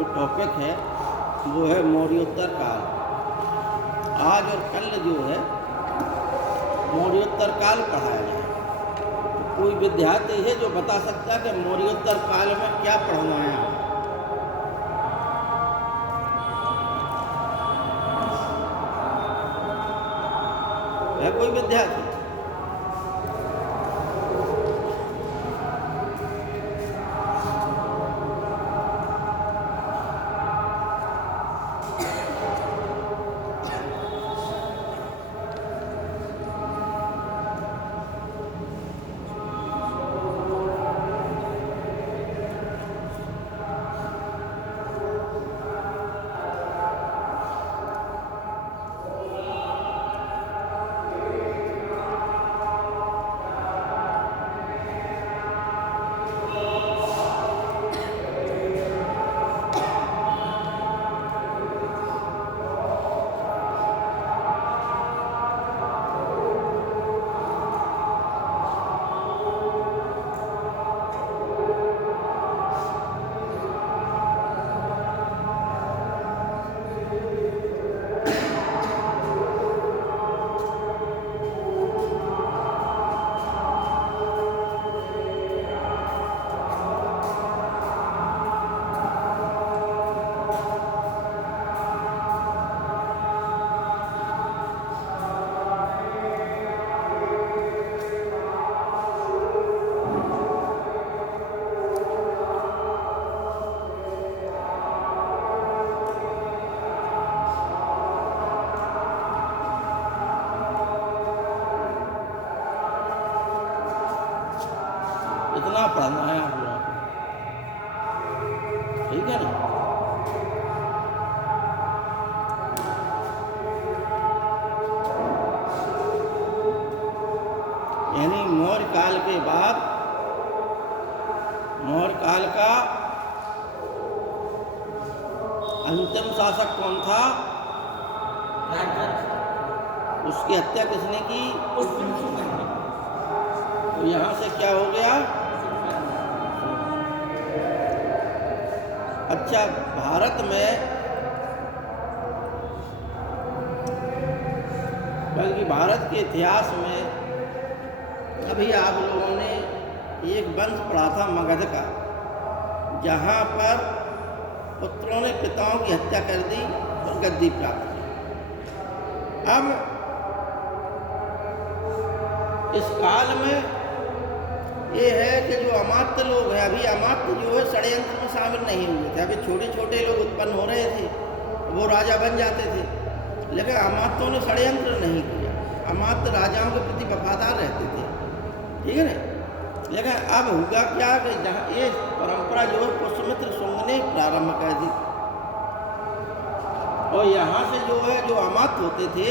जो टॉपिक है वो है मौर्योत्तर काल। आज और कल जो है मौर्योत्तर काल पढ़ाया जाए। तो कोई विद्यार्थी है जो बता सकता है कि मौर्योत्तर काल में क्या पढ़वाया है? कोई विद्यार्थी? इतना पढ़ना है आप लोगों को, ठीक है ना? यानी मौर्य काल के बाद मौर्य काल का अंतिम शासक कौन था? उसकी हत्या किसने की? तो यहाँ से क्या हो गया? अच्छा, भारत में बल्कि भारत के इतिहास में अभी आप लोगों ने एक वंश पढ़ा था मगध का, जहाँ पर पुत्रों ने पिताओं की हत्या कर दी और गद्दी प्राप्त की। अब इस काल में ये है कि जो अमात्य लोग हैं, अभी अमात्य जो है षड्यंत्र में शामिल नहीं हुए थे। अभी छोटे छोटे लोग उत्पन्न हो रहे थे, वो राजा बन जाते थे, लेकिन अमात्यों ने षड्यंत्र नहीं किया। अमात्य राजाओं के प्रति वफादार रहते थे, ठीक है ना? लेकिन अब हुआ क्या कि जहाँ ये परंपरा जो है पुष्यमित्र शुंग ने प्रारंभ कर दी, और यहाँ से जो है जो अमात्य होते थे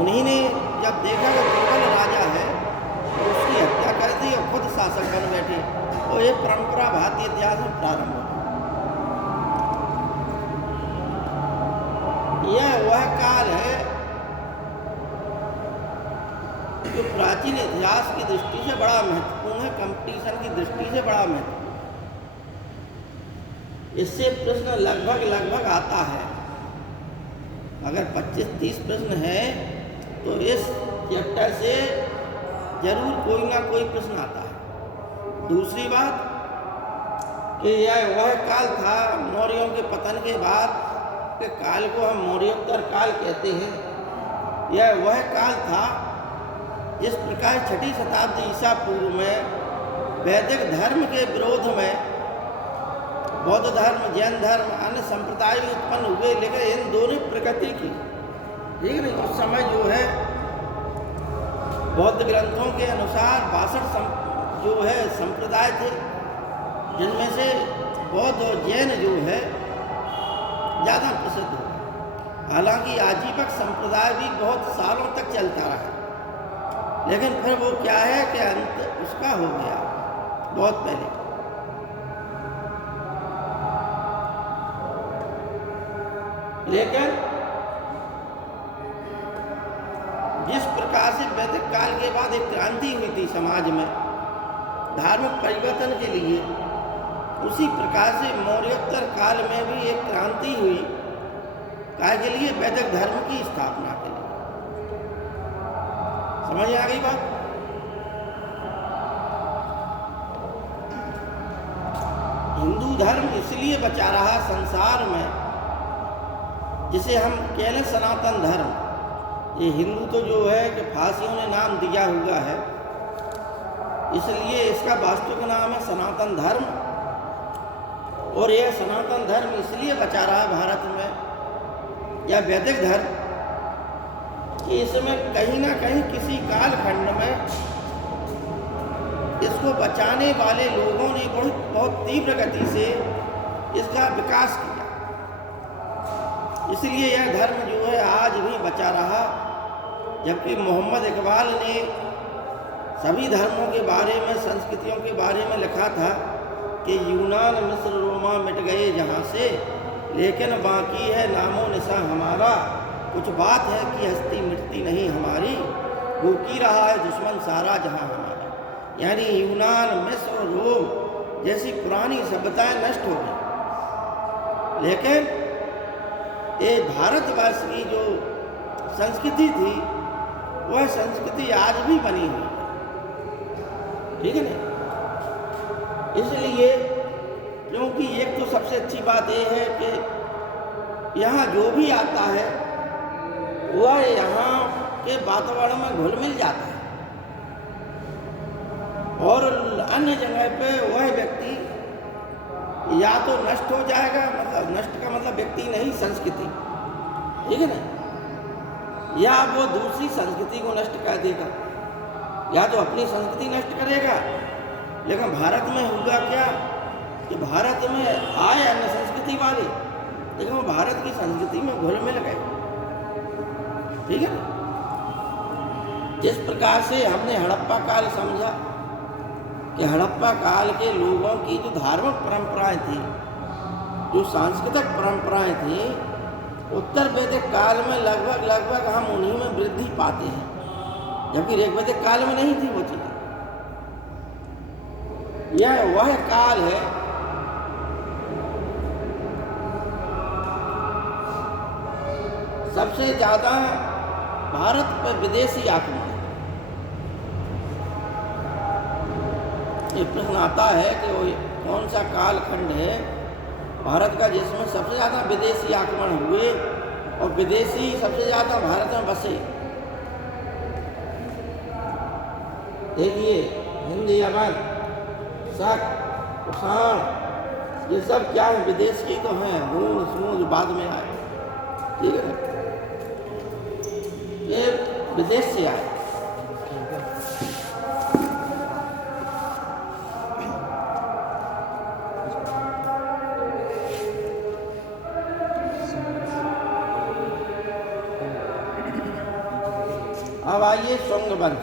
उन्हीं ने जब देखा कि दुर्बल राजा है तो उसकी हत्या कर दी और खुद शासक बन बैठे। तो ये परंपरा भारतीय इतिहास में प्रारंभ हुई। यह वह काल है जो प्राचीन इतिहास की दृष्टि से बड़ा महत्वपूर्ण है, कंपटीशन की दृष्टि से बड़ा महत्वपूर्ण। इससे प्रश्न लगभग आता है। अगर 25-30 प्रश्न है तो इस चैप्टर से जरूर कोई ना कोई प्रश्न आता है। दूसरी बात कि यह वह काल था मौर्यों के पतन के बाद के काल को हम मौर्योत्तर काल कहते हैं। यह वह काल था जिस प्रकार 6ठी शताब्दी ईसा पूर्व में वैदिक धर्म के विरोध में बौद्ध धर्म, जैन धर्म, अन्य संप्रदाय भी उत्पन्न हुए, लेकिन इन दोनों प्रकृति की, ठीक है ना? उस समय जो है बौद्ध ग्रंथों के अनुसार 62 जो है संप्रदाय थे, जिनमें से बौद्ध और जैन जो है ज़्यादा प्रसिद्ध हो। हालांकि आजीवक संप्रदाय भी बहुत सालों तक चलता रहा, लेकिन फिर वो क्या है कि अंत उसका हो गया बहुत पहले। लेकिन जिस प्रकार से वैदिक काल के बाद एक क्रांति हुई थी समाज में धार्मिक परिवर्तन के लिए, उसी प्रकार से मौर्योत्तर काल में भी एक क्रांति हुई, काय के लिए? वैदिक धर्म की स्थापना के लिए। समझ आ गई बात? हिंदू धर्म इसलिए बचा रहा संसार में, जिसे हम कह लें सनातन धर्म। ये हिंदू तो जो है कि फांसियों ने नाम दिया हुआ है, इसलिए इसका वास्तविक नाम है सनातन धर्म। और यह सनातन धर्म इसलिए बचा रहा भारत में या वैदिक धर्म कि इसमें कहीं ना कहीं किसी कालखंड में इसको बचाने वाले लोगों ने बहुत तीव्र गति से इसका विकास किया। इसलिए यह धर्म जो है आज भी बचा रहा। जबकि मोहम्मद इकबाल ने सभी धर्मों के बारे में, संस्कृतियों के बारे में लिखा था कि यूनान मिस्र रोमा मिट गए जहाँ से, लेकिन बाकी है नामो निशा हमारा। कुछ बात है कि हस्ती मिटती नहीं हमारी, भूखी रहा है दुश्मन सारा जहाँ हमारा। यानी यूनान मिस्र और रोम जैसी पुरानी सभ्यताएं नष्ट हो गई, लेकिन ये भारतवर्ष की जो संस्कृति थी वह संस्कृति आज भी बनी हुई है। ठीक है ना? इसलिए क्योंकि एक तो सबसे अच्छी बात यह है कि यहाँ जो भी आता है वह यहाँ के वातावरण में घुल मिल जाता है, और अन्य जगह पे वह व्यक्ति या तो नष्ट हो जाएगा, मतलब नष्ट का मतलब व्यक्ति नहीं, संस्कृति। ठीक है ना? या वो दूसरी संस्कृति को नष्ट कर देगा, या तो अपनी संस्कृति नष्ट करेगा। लेकिन भारत में होगा क्या कि भारत में आए अन्य संस्कृति वाले, लेकिन वो भारत की संस्कृति में घुल मिल गए। ठीक है ना? जिस प्रकार से हमने हड़प्पा काल समझा कि हड़प्पा काल के लोगों की जो धार्मिक परंपराएं थी, जो सांस्कृतिक परंपराएं थी, उत्तर वैदिक काल में लगभग हम उन्हीं में वृद्धि पाते हैं, जबकि ऋग्वैदिक काल में नहीं थी वो चीज़। यह वह काल है सबसे ज्यादा भारत पर विदेशी आक्रमण। ये प्रश्न आता है कि वो कौन सा कालखंड है भारत का जिसमें सबसे ज़्यादा विदेशी आक्रमण हुए और विदेशी सबसे ज़्यादा भारत में बसे। देखिए, हिंदी, यमन, शक, कुषाण, ये सब क्या है? विदेश की तो हैं, जो बाद में आए। ठीक है ना? ये विदेश से आए। अब आइए शुंग वंश।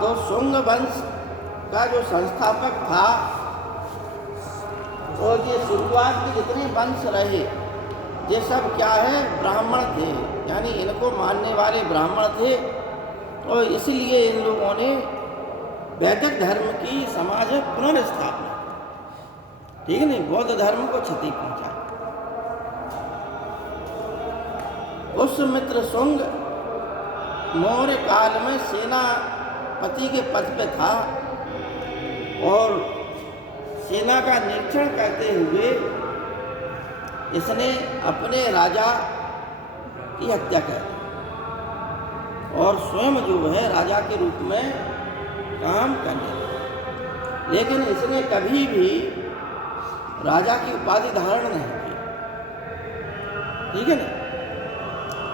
तो शुंग वंश का जो संस्थापक था, और ये शुरुआत के जितने वंश रहे ये सब क्या है? ब्राह्मण थे, यानी इनको मानने वाले ब्राह्मण थे। और इसलिए इन लोगों ने वैदिक धर्म की समाज में पुनर्स्थापना, ठीक है नहीं, बौद्ध धर्म को क्षति पहुंचा। पुष्यमित्र शुंग मौर्य काल में सेनापति के पद पे था और सेना का निरीक्षण करते हुए इसने अपने राजा की हत्या कर दी और स्वयं जो है राजा के रूप में काम करने लगा। लेकिन इसने कभी भी राजा की उपाधि धारण नहीं की। ठीक है ना?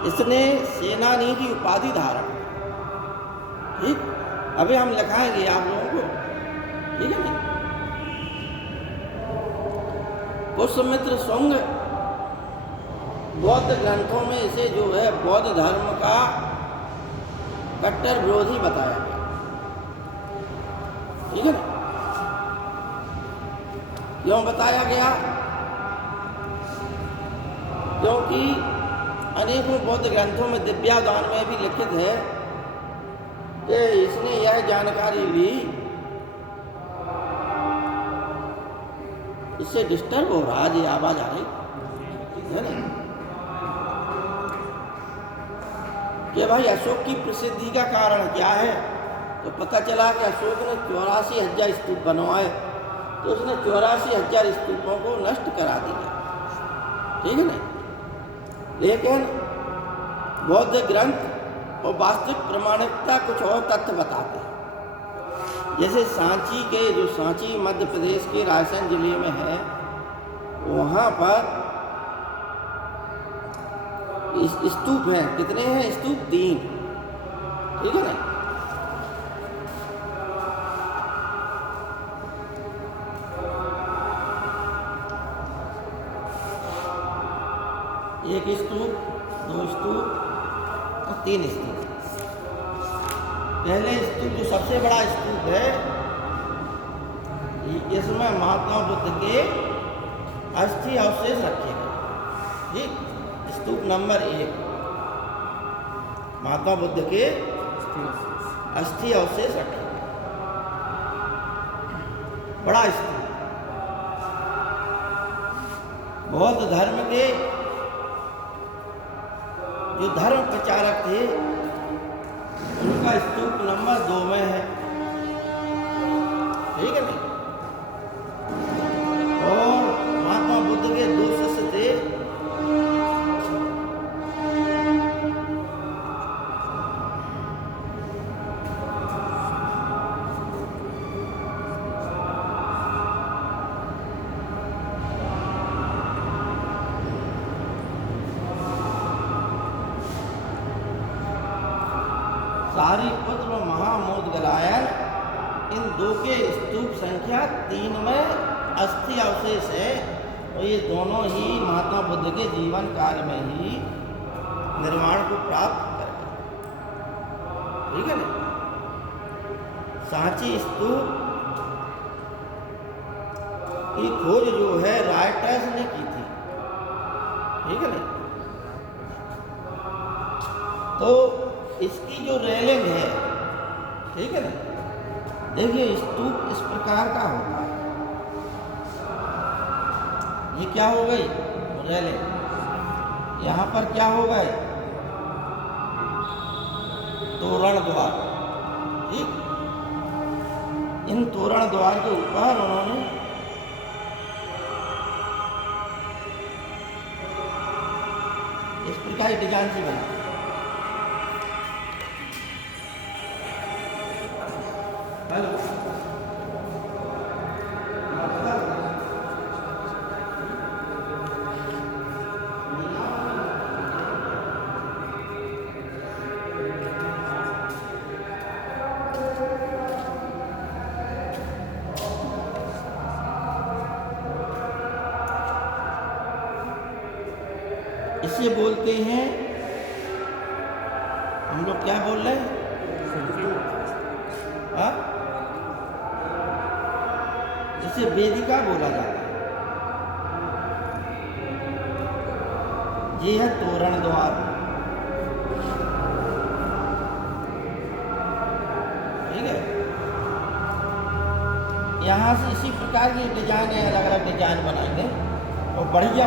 इसने सेनानी की उपाधि धारण। ठीक, अभी हम लिखाएंगे आप लोगों को। ठीक है ना? पुष्यमित्र शुंग बौद्ध ग्रंथों में इसे जो है बौद्ध धर्म का कट्टर विरोधी बताया गया। ठीक है ना? क्यों बताया गया? क्योंकि अनेकों बौद्ध ग्रंथों में दिव्यादान में भी लिखित है कि इसने यह जानकारी ली इससे डिस्टर्ब हो रहा है, ये आवाज़ आ रही है ना कि भाई अशोक की प्रसिद्धि का कारण क्या है। तो पता चला कि अशोक ने 84,000 स्तूप बनवाए, तो उसने 84,000 स्तूपों को नष्ट करा दिया, ठीक है ना। लेकिन बौद्ध ग्रंथ और वास्तविक प्रमाणिकता कुछ और तथ्य बताते हैं। जैसे सांची के, जो सांची मध्य प्रदेश के रायसेन जिले में है, वहाँ पर स्तूप हैं। कितने हैं स्तूप? 3, ठीक है ना। एक स्तूप, 2 स्तूप और 3 स्तूप। पहले स्तूप जो सबसे बड़ा स्तूप है, इसमें महात्मा बुद्ध के अस्थि अवशेष रखे गए, ठीक। स्तूप नंबर 1 महात्मा बुद्ध के अस्थि अवशेष रखे गए, बड़ा स्तूप। बौद्ध धर्म के जो धर्म प्रचारक थे, उनका स्तूप नंबर 2 में है, ठीक है ना। और महात्मा बुद्ध के 2 शिष्य थे, सारिपुत्र और महामोदगलायन। इन 2 के स्तूप संख्या 3 में अस्थि अवशेष है, और ये दोनों ही महात्मा बुद्ध के जीवन काल में ही निर्माण को प्राप्त कर गए, ठीक है ना। सांची स्तूप की खोज जो है रायटर्स ने की थी, ठीक है ना। तो इसकी जो रेलिंग है, ठीक है ना, देखिए स्तूप इस प्रकार का होता है। ये क्या हो गई? रेलिंग। यहाँ पर क्या हो गए? तोरण द्वार, ठीक। इन तोरण द्वार के ऊपर उन्होंने इस प्रकार की डिजाइन सी बना। इसे बोलते हैं, हम लोग क्या बोल रहे हैं? जिसे वेदिका बोला जाता है। ये है तोरण द्वार, ठीक है। यहाँ से इसी प्रकार की डिजाइन है, अलग अलग डिजाइन बनाएंगे और बढ़िया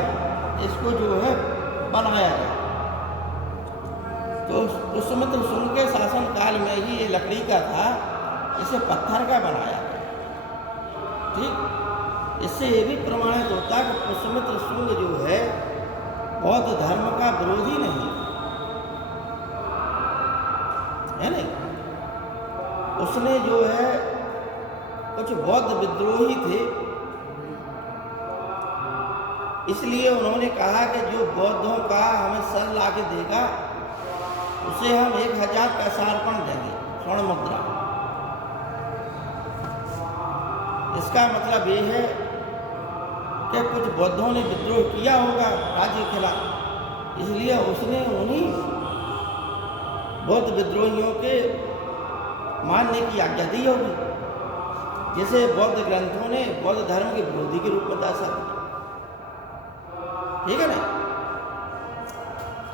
इसको जो है बनाया गया। तो पुष्यमित्र शुंग के शासन काल में ही ये लकड़ी का था, इसे पत्थर का बनाया गया, ठीक। इससे ये भी प्रमाणित होता है कि पुष्यमित्र शुंग जो है बौद्ध धर्म का विरोधी नहीं है नहीं। उसने जो है कुछ बौद्ध विद्रोही थे, इसलिए उन्होंने कहा कि जो बौद्धों का हमें सर ला के देगा उसे हम 1000 पैसार्पण देंगे, स्वर्ण मुद्रा। इसका मतलब ये है कि कुछ बौद्धों ने विद्रोह किया होगा राज्य के खिलाफ, इसलिए उसने उन्हीं बौद्ध विद्रोहियों के मानने की आज्ञा दी होगी, जिसे बौद्ध ग्रंथों ने बौद्ध धर्म के विरोधी के रूप में दर्शा दिया, ठीक है ना।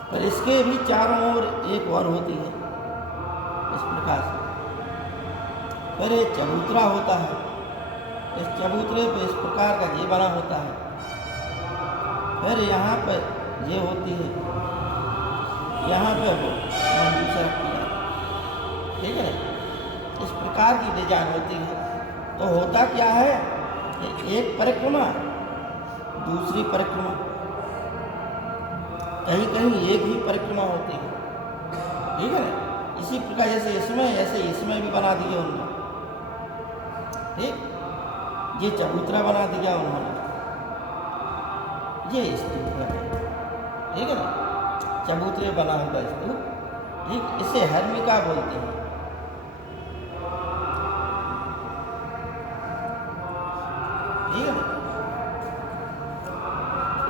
पर इसके भी चारों ओर एक और होती है इस प्रकार से। पर एक चबूतरा होता है, इस चबूतरे पे इस प्रकार का ये बना होता है। फिर यहाँ पर ये होती है, यहाँ पे वो मंजूषा रखी है, ठीक है ना। इस प्रकार की डिजाइन होती है। तो होता क्या है कि एक परिक्रमा दूसरी परिक्रमा, कहीं कहीं एक ही परिक्रमा होती है, ठीक है ना। इसी प्रकार जैसे इसमें भी बना दिया उन्होंने, ठीक। ये चबूतरा बना दिया उन्होंने, ये स्तूप है, ठीक है ना। चबूतरे बना हुआ स्तूप, ठीक। इसे हर्मिका बोलते हैं, ठीक है ना।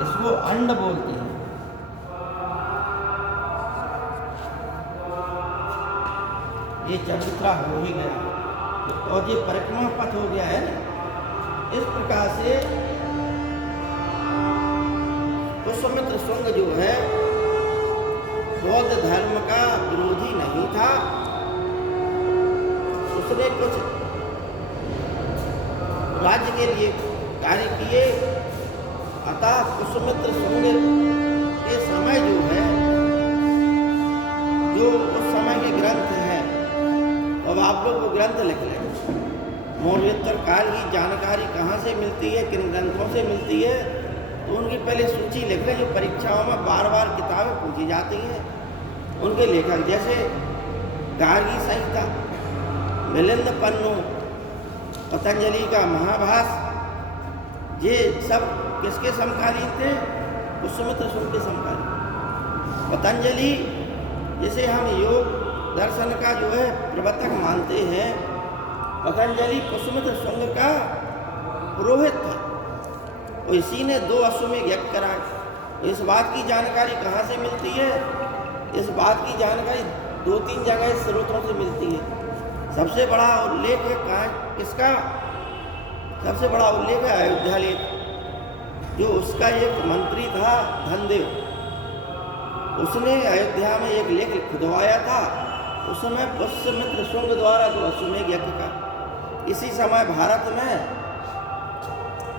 इसको अंड बोलते हैं। ये चबूतरा हो ही गया और ये परिक्रमा पथ हो गया है ना। इस प्रकार से पुष्यमित्र शुंग जो है बौद्ध धर्म का विरोधी नहीं था। उसने कुछ राज्य के लिए कार्य किए, अतः पुष्यमित्र शुंग के समय जो है, जो उस समय के ग्रंथ हैं, अब आप लोग वो ग्रंथ लिख लें। मौर्योत्तर काल की जानकारी कहाँ से मिलती है, किन ग्रंथों से मिलती है, तो उनकी पहले सूची लिख लें। जो परीक्षाओं में बार बार किताबें पूछी जाती हैं, उनके लेखक जैसे गार्गी संहिता, मिलिंद पन्नु, पतंजलि का महाभाष्य, ये सब किसके समकालीन थे? पुष्यमित्र शुंग के समकालीन। पतंजलि जिसे हम योग दर्शन का जो है प्रवर्तक मानते हैं, पतंजलि पुष्यमित्र शुंग का पुरोहित था और इसी ने 2 अश्वमेध यज्ञ कराए। इस बात की जानकारी कहाँ से मिलती है? इस बात की जानकारी 2-3 जगह स्रोतों से मिलती है। सबसे बड़ा उल्लेख है कहाँ, किसका? सबसे बड़ा उल्लेख है अयोध्या लेख, जो उसका एक मंत्री था धनदेव, उसने अयोध्या में एक लेख खुदवाया था। उस समय पुष्यमित्र शुंग द्वारा जो अश्वमेध यज्ञ का, इसी समय भारत में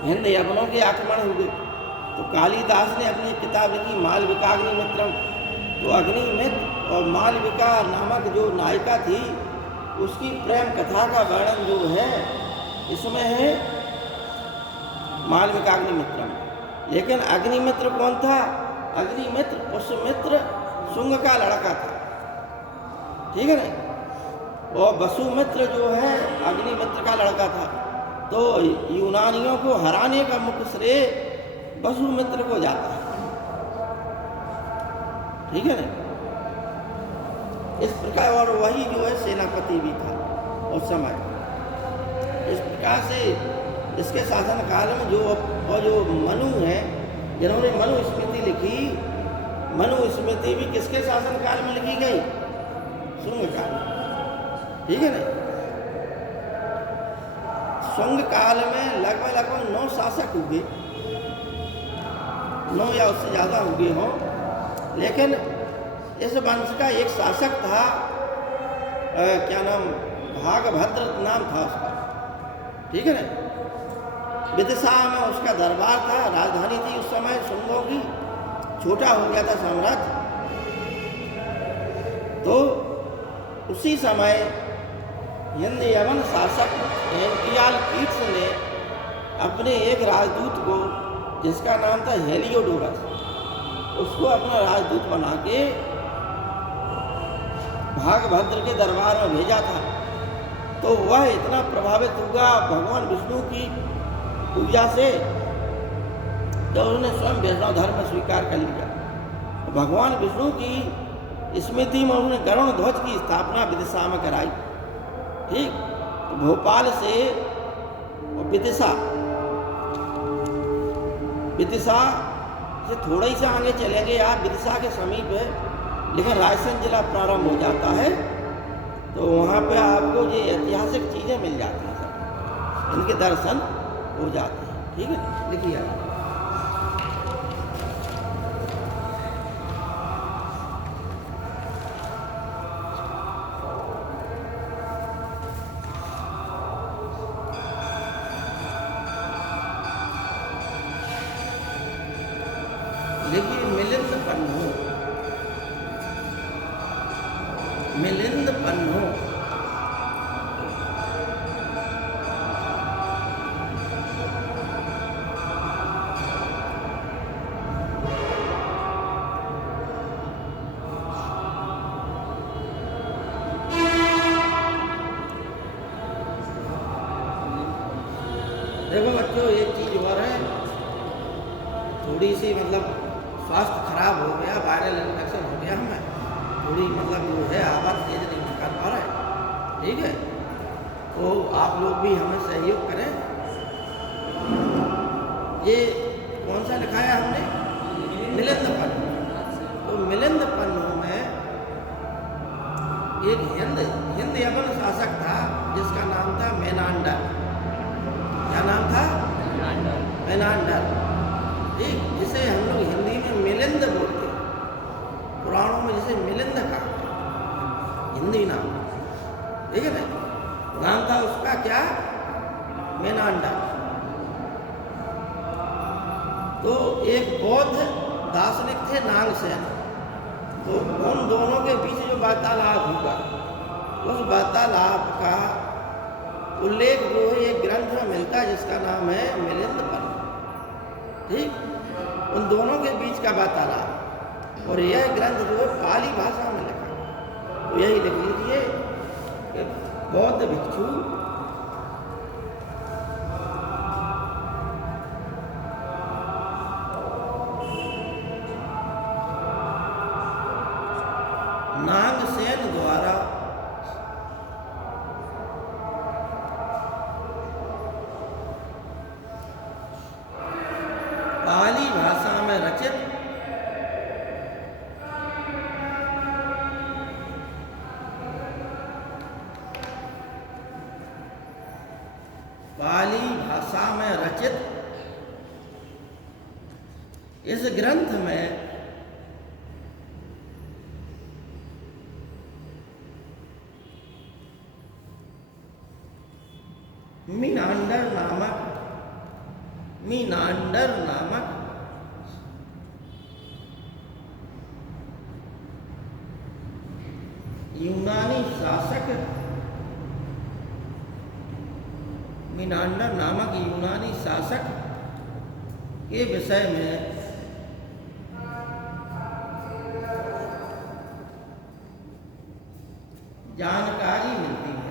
हिंद यवनों के आक्रमण हुए, तो कालिदास ने अपनी किताब लिखी मालविकाग्निमित्रम। तो अग्निमित्र और मालविका नामक जो नायिका थी, उसकी प्रेम कथा का वर्णन जो है इसमें है मालविकाग्निमित्रम। लेकिन अग्निमित्र कौन था? अग्निमित्र पुष्यमित्र शुंग का लड़का था, ठीक है ना। और वसुमित्र जो है अग्निमित्र का लड़का था। तो यूनानियों को हराने का मुख्य श्रेय वसुमित्र को जाता है, ठीक है ना। इस प्रकार, और वही जो है सेनापति भी था उस समय। इस प्रकार से इसके शासन काल में जो मनु है, जिन्होंने मनु स्मृति लिखी, मनु स्मृति भी किसके शासन काल में लिखी गई? शुंग काल, ठीक है ना। शुंग काल में लगभग 9 शासक हुए, 9 या उससे ज़्यादा हुए हों। लेकिन इस वंश का एक शासक था, क्या नाम, भागभद्र नाम था उसका, ठीक है ना। विदिशा में उसका दरबार था, राजधानी थी उस समय शुंगों की। छोटा हो गया था साम्राज्य। तो उसी समय हिंद यवन शासक एंटियालकीट्स ने अपने एक राजदूत को, जिसका नाम था हेलियोडोरस, उसको अपना राजदूत बना के भागभद्र के दरबार में भेजा था। तो वह इतना प्रभावित हुआ भगवान विष्णु की पूजा से, तो उन्होंने स्वयं वैष्णव धर्म स्वीकार कर लिया। भगवान विष्णु की स्मृति में उन्होंने गरुड़ ध्वज की स्थापना विदिशा में कराई, ठीक। तो भोपाल से विदिशा से थोड़ा ही से आगे चलेंगे आप, विदिशा के समीप है, लेकिन रायसेन जिला प्रारंभ हो जाता है। तो वहाँ पे आपको ये ऐतिहासिक चीज़ें मिल जाती हैं, सब इनके दर्शन हो जाते हैं, ठीक है। लिखिए आप। देखिए मिलिंद पन्नो देखो बच्चों, एक चीज और है, थोड़ी सी मतलब स्वास्थ्य खराब हो गया, वायरल इन्फेक्शन हो गया हमें, थोड़ी मतलब जो है आवाज़ तेज नहीं कर पा रहा है, ठीक है। तो आप लोग भी हमें सहयोग करें। ये कौन सा लिखा है हमने? मिलिंद पन्नो। तो मिलिंद पन्नो में एक हिंद यवन शासक था जिसका नाम था मेनांडर। क्या नाम था? मेनांडर। ठीक, जिसे हम लोग हिंदी में मिलिंद बोलते हैं, पुराणों में जिसे मिलिंद कहा, हिंदी नाम, ठीक है ना। नाम था उसका क्या? मेनांडर। तो एक बौद्ध दार्शनिक थे नागसेन। तो उन दोनों के बीच जो वार्तालाप हुआ, उस वार्तालाप का उल्लेख जो है एक ग्रंथ में मिलता है जिसका नाम है मिलिंद पन्नो। ठीक, उन दोनों के बीच का वार्तालाप, और यह ग्रंथ जो है पाली भाषा में लिखा। तो यही लिख लीजिए कि बौद्ध भिक्षु नागसेन द्वारा पाली भाषा में रचित इस ग्रंथ में मीनांडर नामक यूनानी शासक के विषय में जानकारी मिलती है।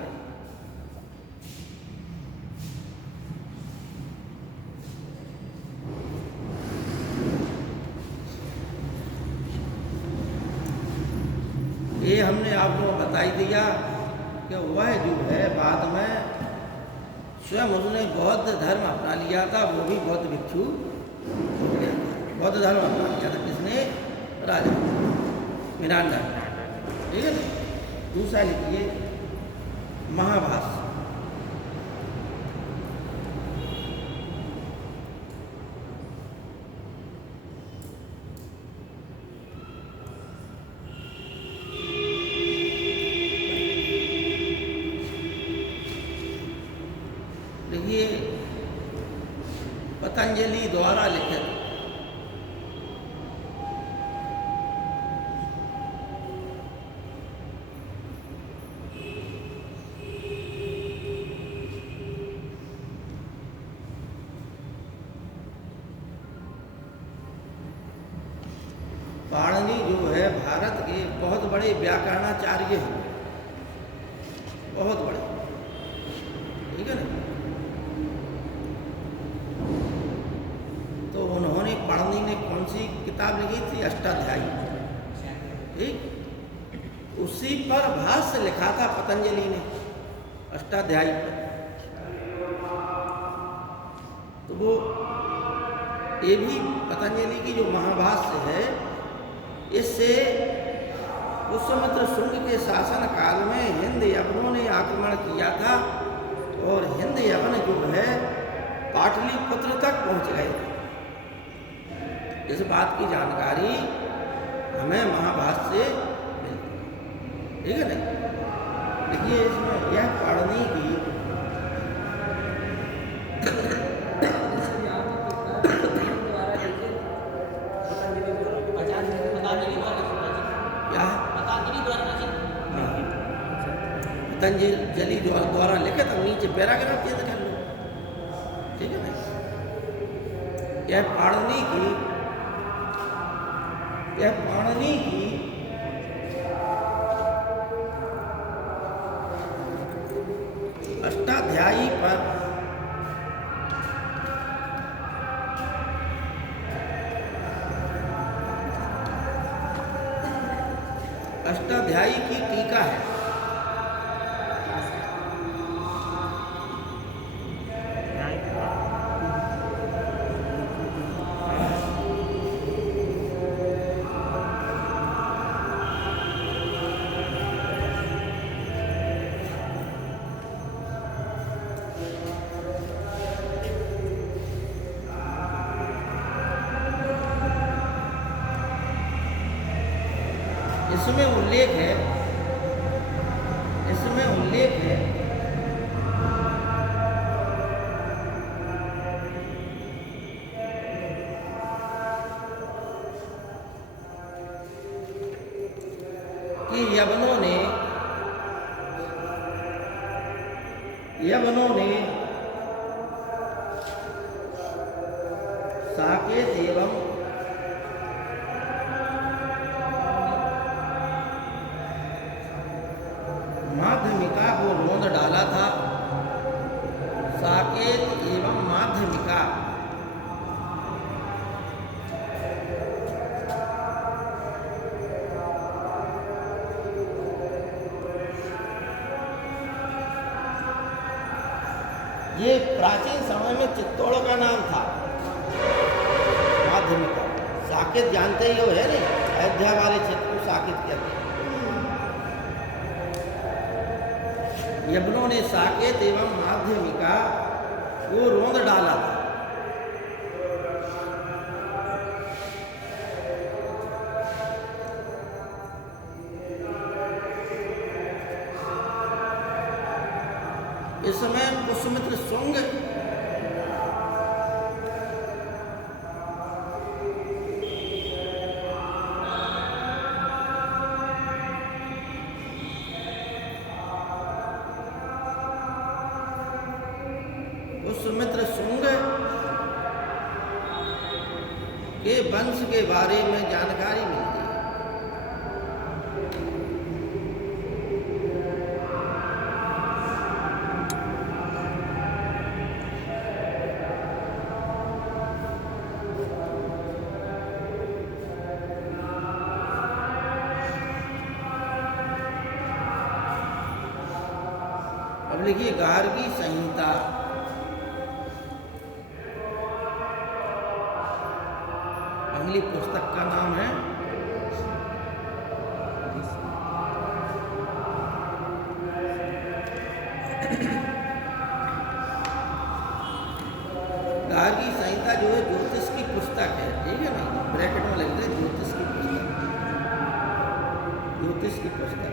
ये हमने आप लोगों को बताई दिया कि वह जो है बाद में स्वयं उसने बौद्ध धर्म अपना लिया था, वो भी बौद्ध भिक्षु हो गया। बौद्ध धर्म अपना लिया था किसने? राजा मीनांडर। ठीक है। दूसरा लिखिए महाभाष्य। देखिए पतंजलि द्वारा लिखित पाणिनि जो है भारत के बहुत बड़े व्याकरणाचार्य हैं, बहुत बड़े। ठीक है ना। तो उन्होंने पाणिनि ने कौन सी किताब लिखी थी? अष्टाध्यायी। ठीक, उसी पर भाष्य लिखा था पतंजलि ने अष्टाध्यायी पर। तो वो ये भी पतंजलि की जो महाभाष्य है, इससे पुष्यमित्र शुंग के शासन काल में हिंद यवनों ने आक्रमण किया था और हिंद यवन जो है पाटलिपुत्र तक पहुंच गए थे। इस बात की जानकारी हमें महाभाष्य से मिलती है। ठीक है ना। देखिए इसमें यह पाणिनि की पैराग्राफ चेंज कर लो, ठीक है ना। यह पाणिनि की अष्टाध्यायी पर अष्टाध्यायी की टीका है। इसमें उल्लेख है कि यवनों ने साकेत एवं माध्यमिका को रोंद डाला था। साकेत एवं माध्यमिका ये प्राचीन समय में चित्तौड़ का नाम था। माध्यमिका, साकेत जानते ही हो, है नहीं, अयोध्या वाले क्षेत्र को साकेत कहते हैं। यवनों ने साकेत एवं माध्यमिका को रोंद डाला था। इस समय पुष्यमित्र शुंग के वंश के बारे में जानकारी मिलती है। अब लिखिए गार्गी संहिता। अगली पुस्तक का नाम है गार्गी संहिता, जो है ज्योतिष की पुस्तक है, ठीक है ना, ब्रैकेट में लिख दे ज्योतिष की पुस्तक, ज्योतिष की पुस्तक।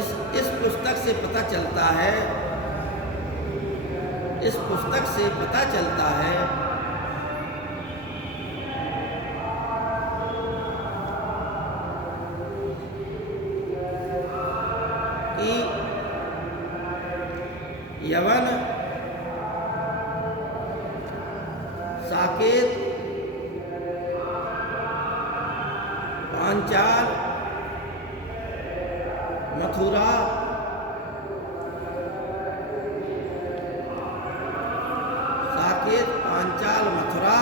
इस पुस्तक से पता चलता है, इस पुस्तक से पता चलता है कि यवन, साकेत, पांचाल, मथुरा, साकेत, पांचाल, मथुरा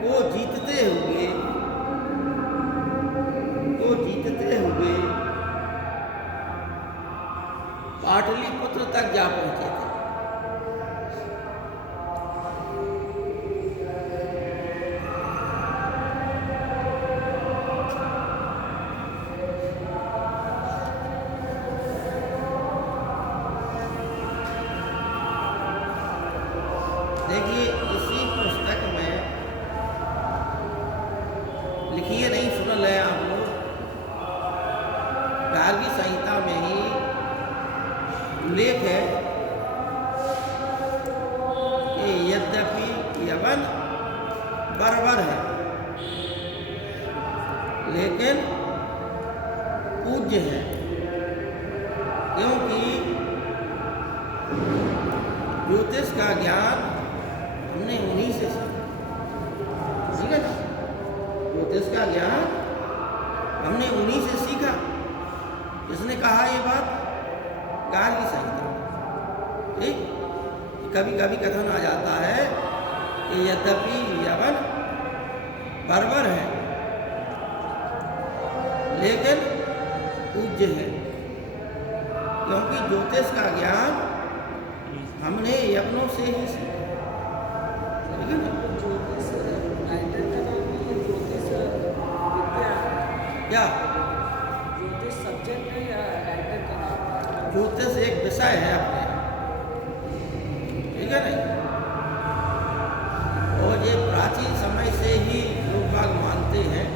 को जीतते हुए पाटलिपुत्र तक जा पहुंचे थे। देखिए इसी पुस्तक में लिखिए, नहीं सुन ले आप लोग, गार्गी संहिता में ही उल्लेख है लेकिन पूज्य है, क्योंकि ज्योतिष का ज्ञान हमने उन्हीं से सीखा। ठीक है ना? ज्योतिष का ज्ञान हमने उन्हीं से सीखा। जिसने कहा ये बात, गार्गी संहिता। ठीक, कभी कभी कथन आ जाता है कि यद्यपि यवन बर्बर है लेकिन पूज्य है, क्योंकि ज्योतिष का ज्ञान हमने यवनों से ही सीखा। ठीक है ना? क्या ज्योतिष सब्जेक्ट है या राइटर का नाम? ज्योतिष एक विषय है अपने, ठीक है नहीं? और ये प्राचीन समय से ही लोग बाग मानते हैं।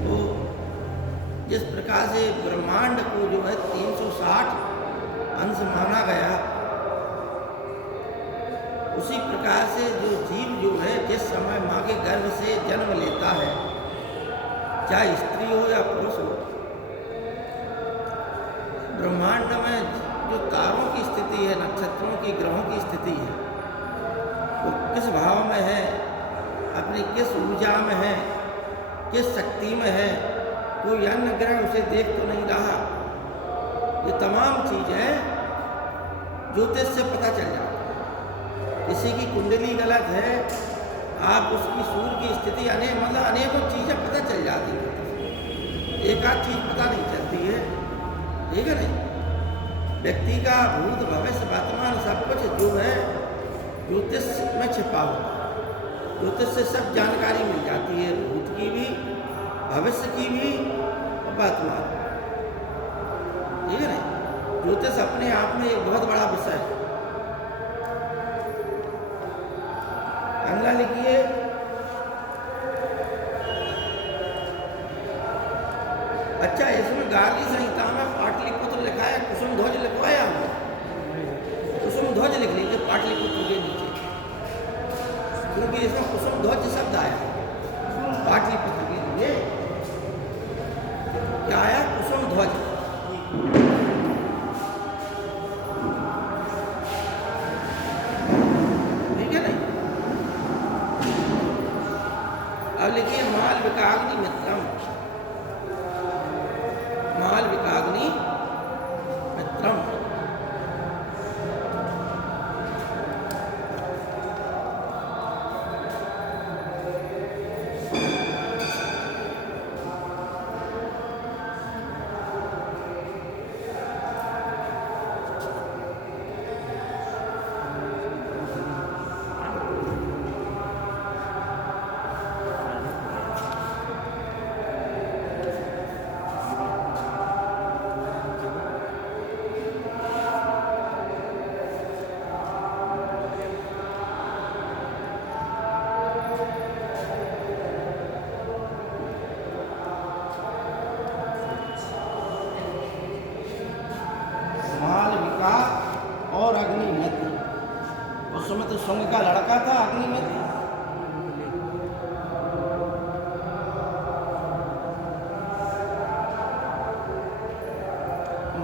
तो जिस प्रकार से ब्रह्मांड को जो है 360 अंश माना गया, उसी प्रकार से जो जीव जो है जिस समय माँ के गर्भ से जन्म लेता है, चाहे स्त्री हो या पुरुष हो, ब्रह्मांड में जो तारों की स्थिति है, नक्षत्रों की, ग्रहों की स्थिति है, वो किस भाव में है, अपनी किस ऊर्जा में है, किस शक्ति में है, कोई अन्य ग्रह उसे देख तो नहीं रहा। ये तमाम चीज़ें ज्योतिष से पता चल जाती है। किसी की कुंडली गलत है, आप उसकी सूर्य की स्थिति मतलब अनेकों चीज़ें पता चल जाती हैं। एक आध चीज़ पता नहीं चलती है। ठीक है नहीं? व्यक्ति का भूत भविष्य वर्तमान सब कुछ जो है ज्योतिष में छिपा होता है। ज्योतिष से सब जानकारी मिल जाती है, भूत की भी, भविष्य की भी और वर्तमान। ठीक है नहीं? ज्योतिष अपने आप में एक बहुत बड़ा विषय है। अगला लिखिए, अच्छा इसमें गार्गी संहिता में पाटलिपुत्र लिखा है, कुसुम ध्वज लिखवाया हमने? कुसुम ध्वज लिख लीजिए पाटलिपुत्र के नीचे, क्योंकि इसमें कुसुम ध्वज शब्द आया पाटलिपुत्र के लिए। क्या आया? कुसुम ध्वज। ठीक है नहीं? अब लिखिए मालविकाग्नि मित्रम। मालविकाग्नि मित्रम। मालविका और अग्निमित्र, उस समय तो सुंग का लड़का था अग्निमित्र।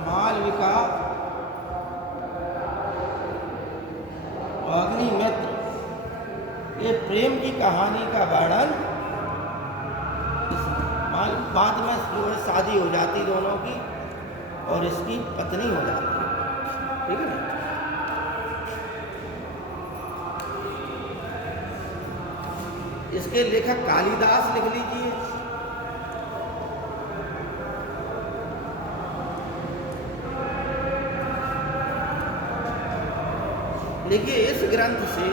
मालविका और अग्निमित्र, ये प्रेम की कहानी का वर्णन। बाद में जो है शादी हो जाती दोनों की और इसकी पत्नी हो जाती है। ठीक है ना? इसके लेखक कालिदास लिख लीजिए। देखिए इस ग्रंथ से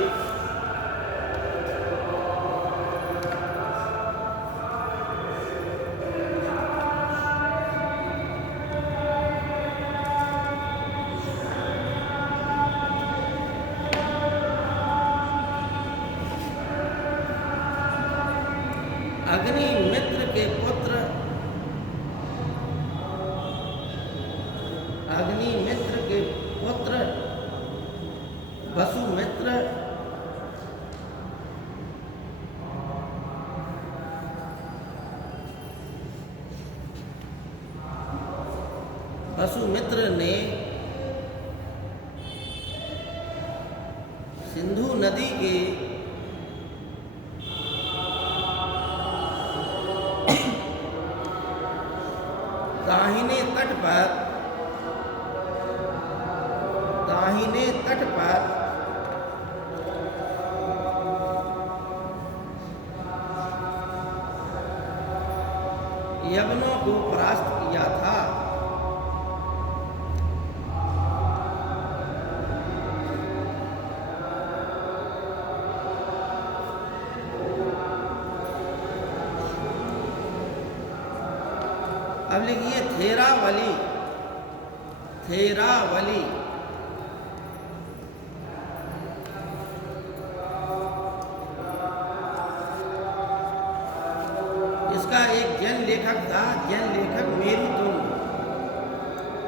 अग्निमित्र के पुत्र, अग्निमित्र के पुत्र वसुमित्र वसुमित्र ने सिंधु नदी के दाहिने तट पर यवनों को परास्त किया था। अब लिखिए थेरावली। इसका एक जैन लेखक था, जैन लेखक मेरुतुंग।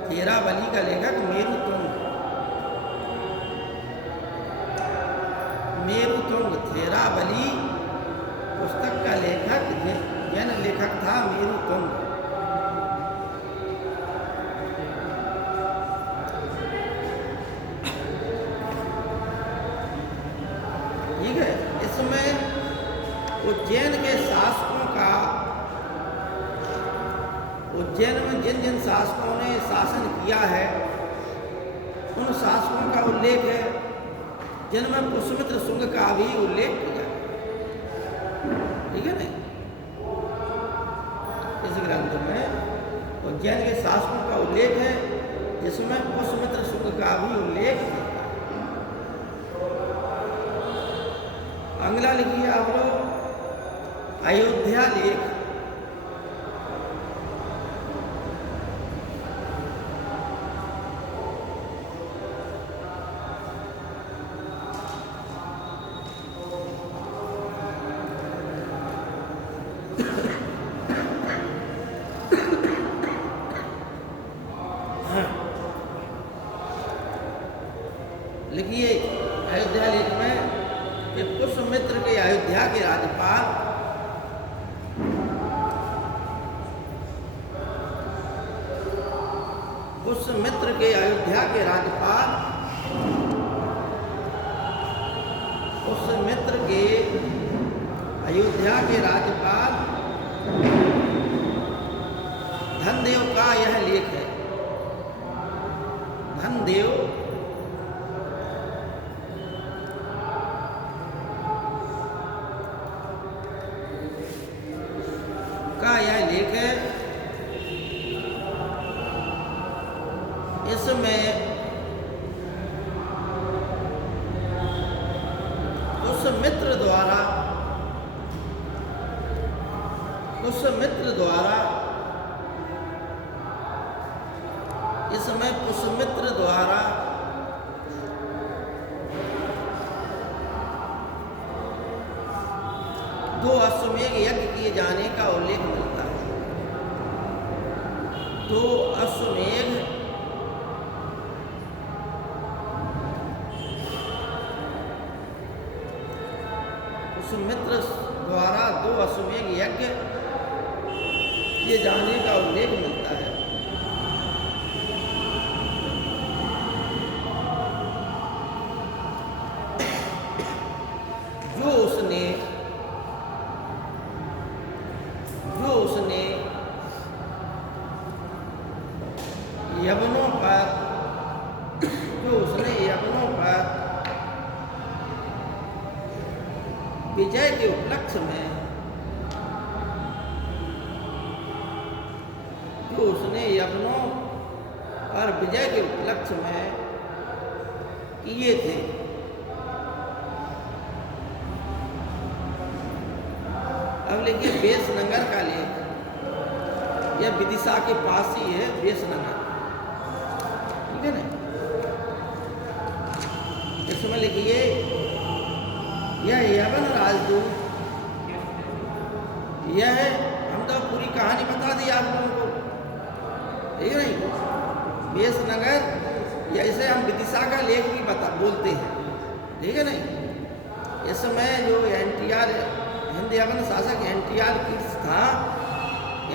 थेरावली का लेखक मेरुतुंग थेरावली पुस्तक का लेखक जैन लेखक था मेरुतुंग। ठीक है, इसमें उज्जैन के शासकों का, उज्जैन में जिन जिन शासकों ने शासन किया है उन शासकों का उल्लेख है, जिनमें पुष्यमित्र शुंग का भी उल्लेख किया है। ठीक है ना, इस ग्रंथ में उज्जैन के शासकों का उल्लेख है, जिसमें पुष्यमित्र शुंग का भी उल्लेख है। अगला लिखिए आप लोग अयोध्या लेख। लिखिए अयोध्या लेख में कि पुष्यमित्र के अयोध्या के राज्यपाल पुष्यमित्र के अयोध्या के राज्यपाल पुष्यमित्र के अयोध्या के राज्यपाल धनदेव का यह लेख है। धनदेव का यह लेख है। इसमें पुष्यमित्र द्वारा दो अश्वमेध यज्ञ किए जाने का उल्लेख मिलता है। दो अश्वमेध पुष्यमित्र द्वारा दो अश्वमेध यज्ञ किए जाने का उल्लेख मिलता है। जो उसने यवनों पर विजय के उपलक्ष्य में किए थे। अब लिखिए बेसनगर का लेख। यह विदिशा के पास ही है बेसनगर, ठीक है ना। इसमें लिखिए यह यवन राजदूत, यह हम तो पूरी कहानी बता दी आप लोगों को, ठीक है नहीं। बेसनगर जैसे हम विदिशा का लेख भी बोलते हैं, ठीक है नहीं। इसमें जो एनटीआर हिंद यवन शासक एनटीआर किट्स था,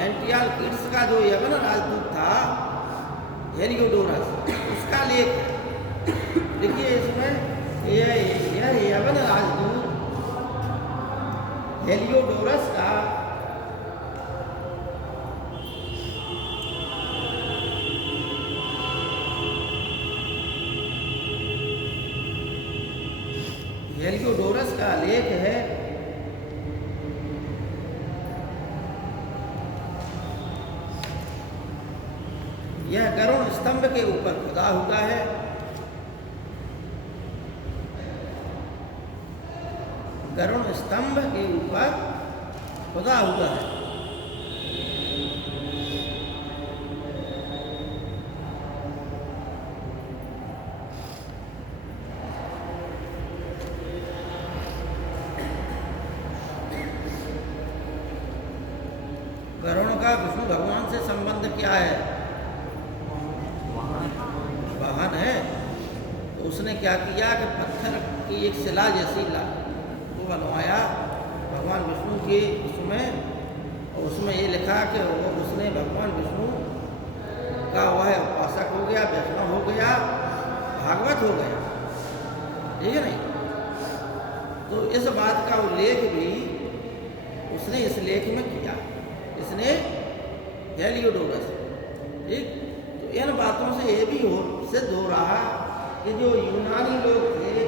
एनटीआर किट्स का जो यवन राजदूत था हेलियोडोरस, उसका लेख है। देखिए इसमें यह यवन राजदूत हेलियोडोरस का लेख है। यह गरुड़ स्तंभ के ऊपर खुदा हुआ है। गरुड़ स्तंभ के ऊपर खुदा हुआ है। गरुड़ का विष्णु भगवान से संबंध क्या है? वाहन है। तो उसने क्या किया कि पत्थर की एक शिला जैसी वो बनवाया भगवान विष्णु के उसमें, और उसमें ये लिखा कि वो उसने भगवान विष्णु का वह उपासक हो गया, वैष्णव हो गया, भागवत हो गया। ठीक है नहीं? तो इस बात का उल्लेख भी उसने इस लेख में किया, इसने हेलियोडोरस। ठीक, तो इन बातों से ये भी सिद्ध हो रहा कि जो यूनानी लोग थे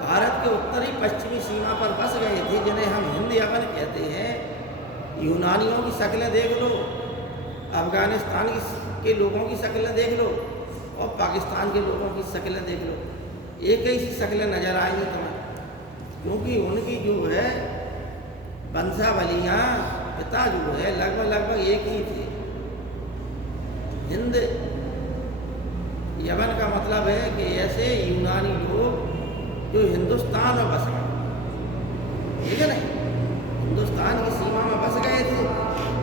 भारत के उत्तरी पश्चिमी सीमा पर बस गए थे, जिन्हें हम हिंद यवन कहते हैं, यूनानियों की शक्लें देख लो, अफगानिस्तान के लोगों की शक्लें देख लो और पाकिस्तान के लोगों की शक्लें देख लो, एक ही सी शक्लें नजर आएंगी तुम्हें, क्योंकि उनकी जो है वंशावलियाँ, पिता जो है लगभग एक ही थे। हिंद यवन का मतलब है कि ऐसे यूनानी लोग जो हिंदुस्तान में बस गए, ठीक है नहीं, हिंदुस्तान की सीमा में बस गए थे,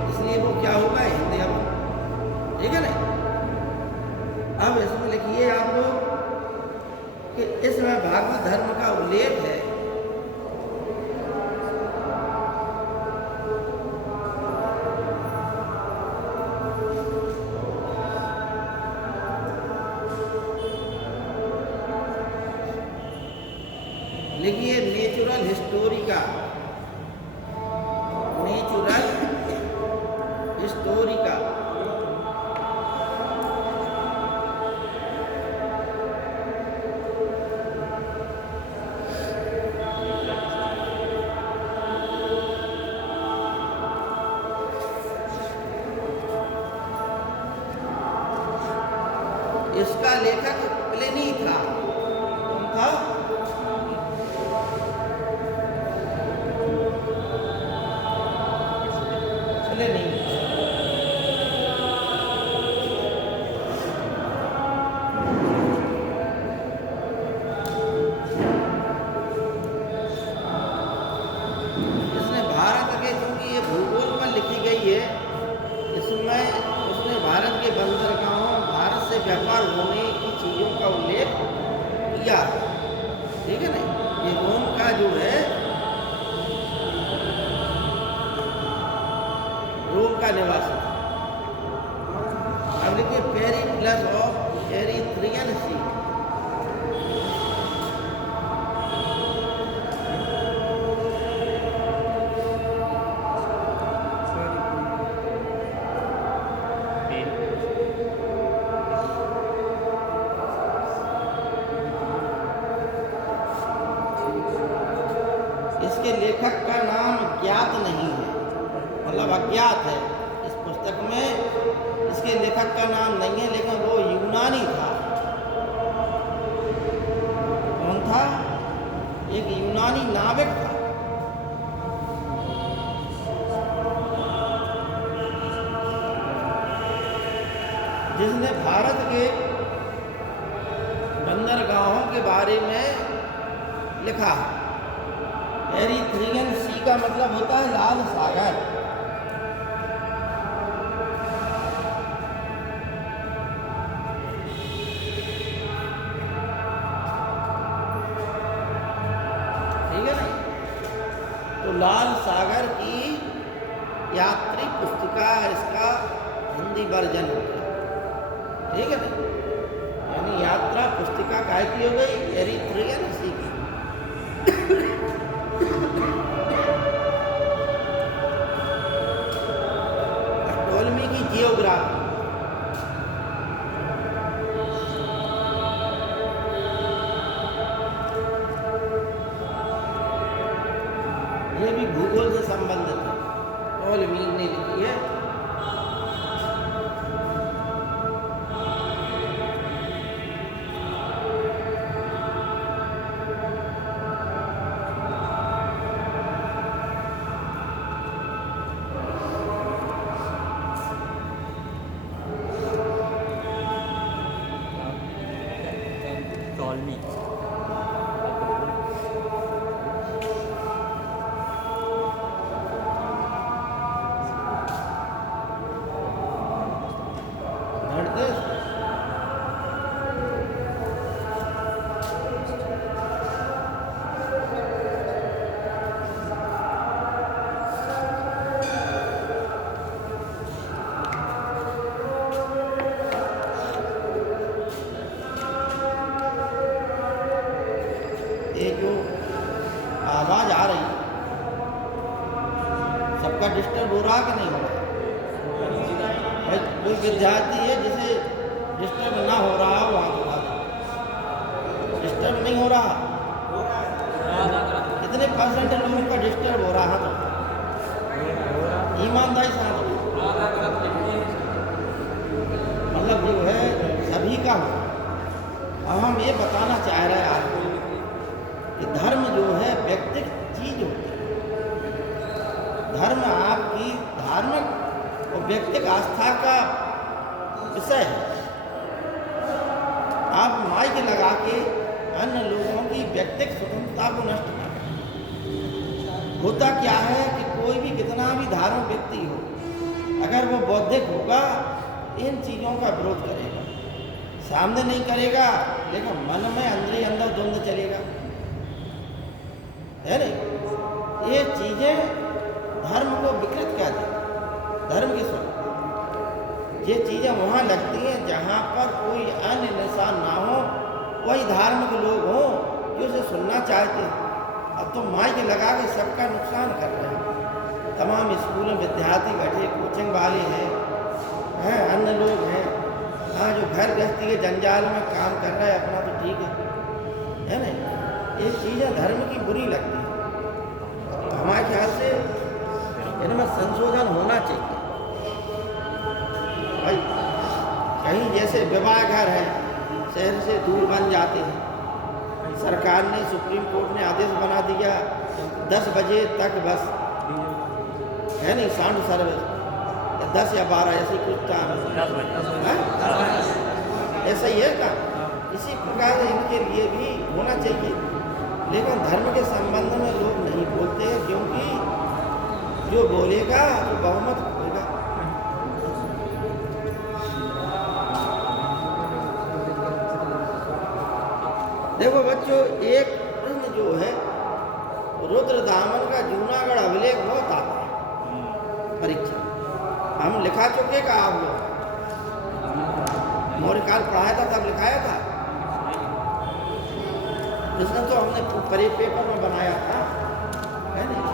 इसलिए वो क्या होगा, हिंद यवन। ठीक है नहीं? अब इसमें लिखिए आप लोग कि इसमें भागवत धर्म का उल्लेख है। लिखिए नेचुरल हिस्टोरिका, नेचुरल हिस्टोरिका। इसका लेखक प्लिनी था। कौन था? प्लिनी। इसने भारत के, चूंकि ये भूगोल पर लिखी गई है, इसमें उसने भारत के बंदरगाहों, भारत से व्यापार होने की चीज़ों का उल्लेख किया। ठीक है नहीं? ये रोम का जो है, रोम का निवासी था। अब देखिए पेरिप्लस ऑफ एरिथ्रियन सी। इसके लेखक का नाम ज्ञात नहीं है, मतलब अज्ञात है। इस पुस्तक में इसके लेखक का नाम नहीं है, लेकिन वो यूनानी था। कौन था? एक यूनानी नाविक था। जिसने भारत के बंदरगाहों के बारे में लिखा। एरिथ्रियन सी का मतलब होता है लाल सागर। ठीक है ना? तो लाल सागर की यात्री पुस्तिका इसका हिंदी वर्जन हो गया। ठीक है ना। यानी यात्रा पुस्तिका काय की हो गई, एरिथ्रियन की। टोलमी की जियोग्राफी, ये भी भूगोल से संबंधित है, टोलमी ने लिखी है। टॉलमी ये जो आवाज़ आ रही है, सबका डिस्टर्ब हो रहा कि नहीं हो रहा? भाई कोई विद्यार्थी है जिसे डिस्टर्ब ना हो रहा हो, वहाँ उठा दे। डिस्टर्ब नहीं हो रहा, कितने परसेंट लोगों का डिस्टर्ब हो रहा है? तो ईमानदारी से हाथ उठाओ। मतलब जो है सभी का हो। अब हम ये बताना चाह रहे हैं आपको कि धर्म जो है व्यक्तिगत चीज होती है। धर्म आपकी धार्मिक और व्यक्तिगत आस्था का विषय है। आप माइक लगा के अन्य लोगों की व्यक्तिगत स्वतंत्रता को नष्ट कर रहे हैं। होता क्या है कि कोई भी कितना भी धार्मिक व्यक्ति हो, अगर वो बौद्धिक होगा इन चीज़ों का विरोध करेगा, सामने नहीं करेगा लेकिन मन में अंदर द्वंद्व चलेगा, है नहीं? ये चीज़ें धर्म को विकृत कर देती। धर्म की स्वरूप ये चीज़ें वहाँ लगती हैं जहाँ पर कोई अन्य निशान ना हो, वही धार्मिक लोग हों जो उसे सुनना चाहते हैं। अब तो माइक लगा के सबका नुकसान कर रहे हैं। तमाम स्कूल में विद्यार्थी बैठे, कोचिंग वाले हैं, अन्य लोग हैं, हाँ, जो घर गृहस्थी के जंजाल में काम कर रहे हैं अपना, तो ठीक है नहीं? ये चीज़ें धर्म की बुरी लगती है। हमारे ख्याल से इनमें संशोधन होना चाहिए। भाई कहीं जैसे विवाह घर है शहर से दूर बन जाते हैं, सरकार ने, सुप्रीम कोर्ट ने आदेश बना दिया 10 बजे तक बस, है नहीं, साउंड सर्विस 10 या 12 ऐसे कुछ टाइम, ऐसा ही है का। इसी प्रकार इनके लिए भी होना चाहिए, लेकिन धर्म के संबंध में लोग नहीं बोलते हैं, क्योंकि जो बोलेगा वो बहुमत होगा। देखो बच्चों, एक प्रश्न जो है रुद्रदामन का जूनागढ़ अभिलेख बहुत आता है परीक्षा, हम लिखा चुके का आप लोग मौर्यकाल पढ़ाया था तब लिखाया था, जिसने तो हमने परे पेपर में बनाया था, है नहीं?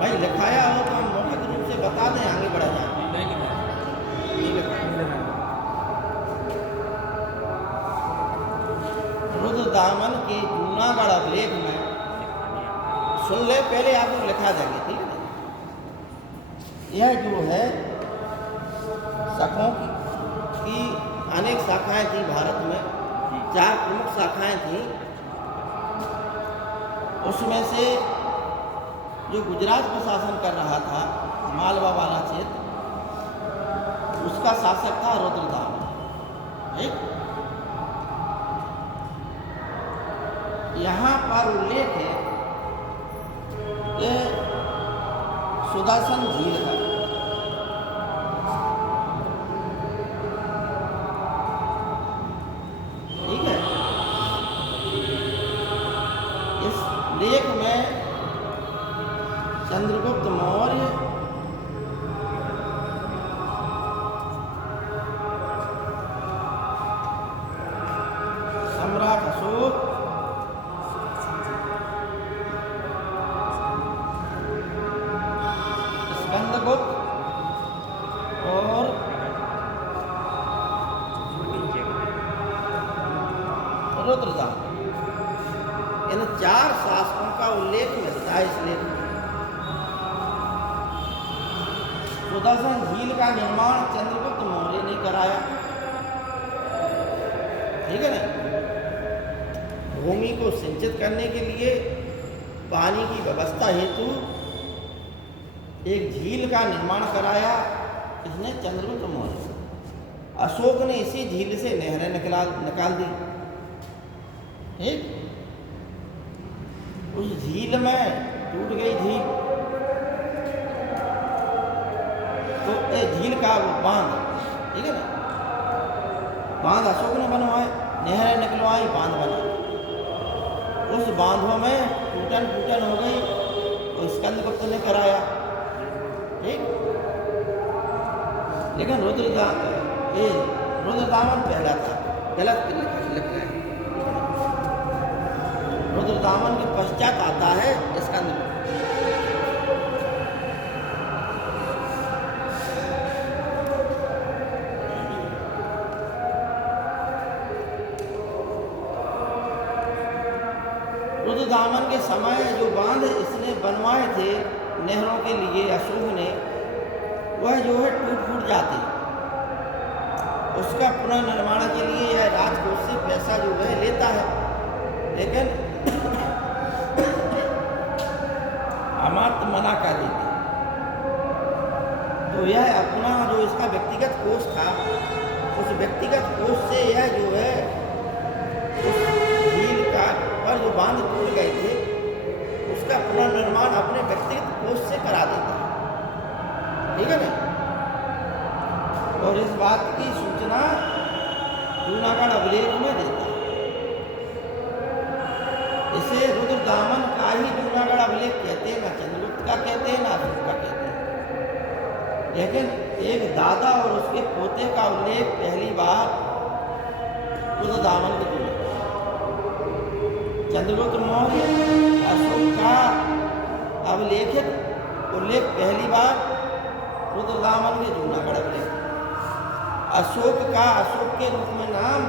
भाई लिखाया हो तो हम मौखिक रूप से बता दें, आगे बढ़ा जाए। नहीं लिखाया। रुद्रदामन के जूनागढ़ अभिलेख में सुन ले, पहले आपको लिखा देंगे, ठीक है ना? यह जो है शाखाओं की अनेक शाखाएं थी भारत में, 4 प्रमुख शाखाएं थी। उसमें से जो गुजरात पर शासन कर रहा था, मालवा वाला क्षेत्र, उसका शासक था रुद्रदामन। ठीक, यहाँ पर उल्लेख है कि सुदर्शन झील का, ठीक है। इस लेख में चंद्रगुप्त मौर्य सम्राट अशोक, स्कंदगुप्त और रुद्रदामन, इन 4 शासकों का उल्लेख मिलता है इस लेख में। सुदर्शन झील का निर्माण चंद्रगुप्त मौर्य ने कराया, ठीक है ना। भूमि को सिंचित करने के लिए पानी की व्यवस्था हेतु एक झील का निर्माण कराया, इसने चंद्रगुप्त मौर्य। अशोक ने इसी झील से नहरें निकाल दी, ठीक। उस झील में टूट गई झील, तो झील का वो बांध, ठीक है ना, बांध अशोक ने बनवाए, नहरें निकलवाई, बांध बना। उस बांधों में टूटन हो गई, तो स्कंदगुप्त ने कराया, ठीक। लेकिन रुद्रदामन पहला था, गलत लिख रहे हैं। रुद्रदामन के पश्चात आता है स्कंदगुप्त। रुद्रदामन के समय जो बांध इसने बनवाए थे नहरों के लिए अशोक ने, वह जो है टूट फूट जाते, उसका पुनर्निर्माण के लिए यह राजकोष से पैसा जो है लेता है, लेकिन अमात्य मना कर देते। तो यह अपना जो इसका व्यक्तिगत कोष था, उस व्यक्तिगत कोष से यह जो है उस झील का पर जो बांध टूट गए थे उसका पुनर्निर्माण अपने व्यक्तिगत कोष से करा देता है, ठीक है ना। और इस बात की सूचना जूनागढ़ अभिलेख में देता है। इसे रुद्रदामन का ही जूनागढ़ अभिलेख कहते हैं, ना चंद्रगुप्त का कहते हैं, ना अशोक का कहते हैं। लेकिन एक दादा और उसके पोते का उल्लेख पहली बार रुद्रदामन के जूनागढ़, चंद्रगुप्त मौर्य अशोक का अभिलेखित उल्लेख पहली बार रुद्रदामन के जूनागढ़ अभिलेख। अशोक का अशोक के रूप में नाम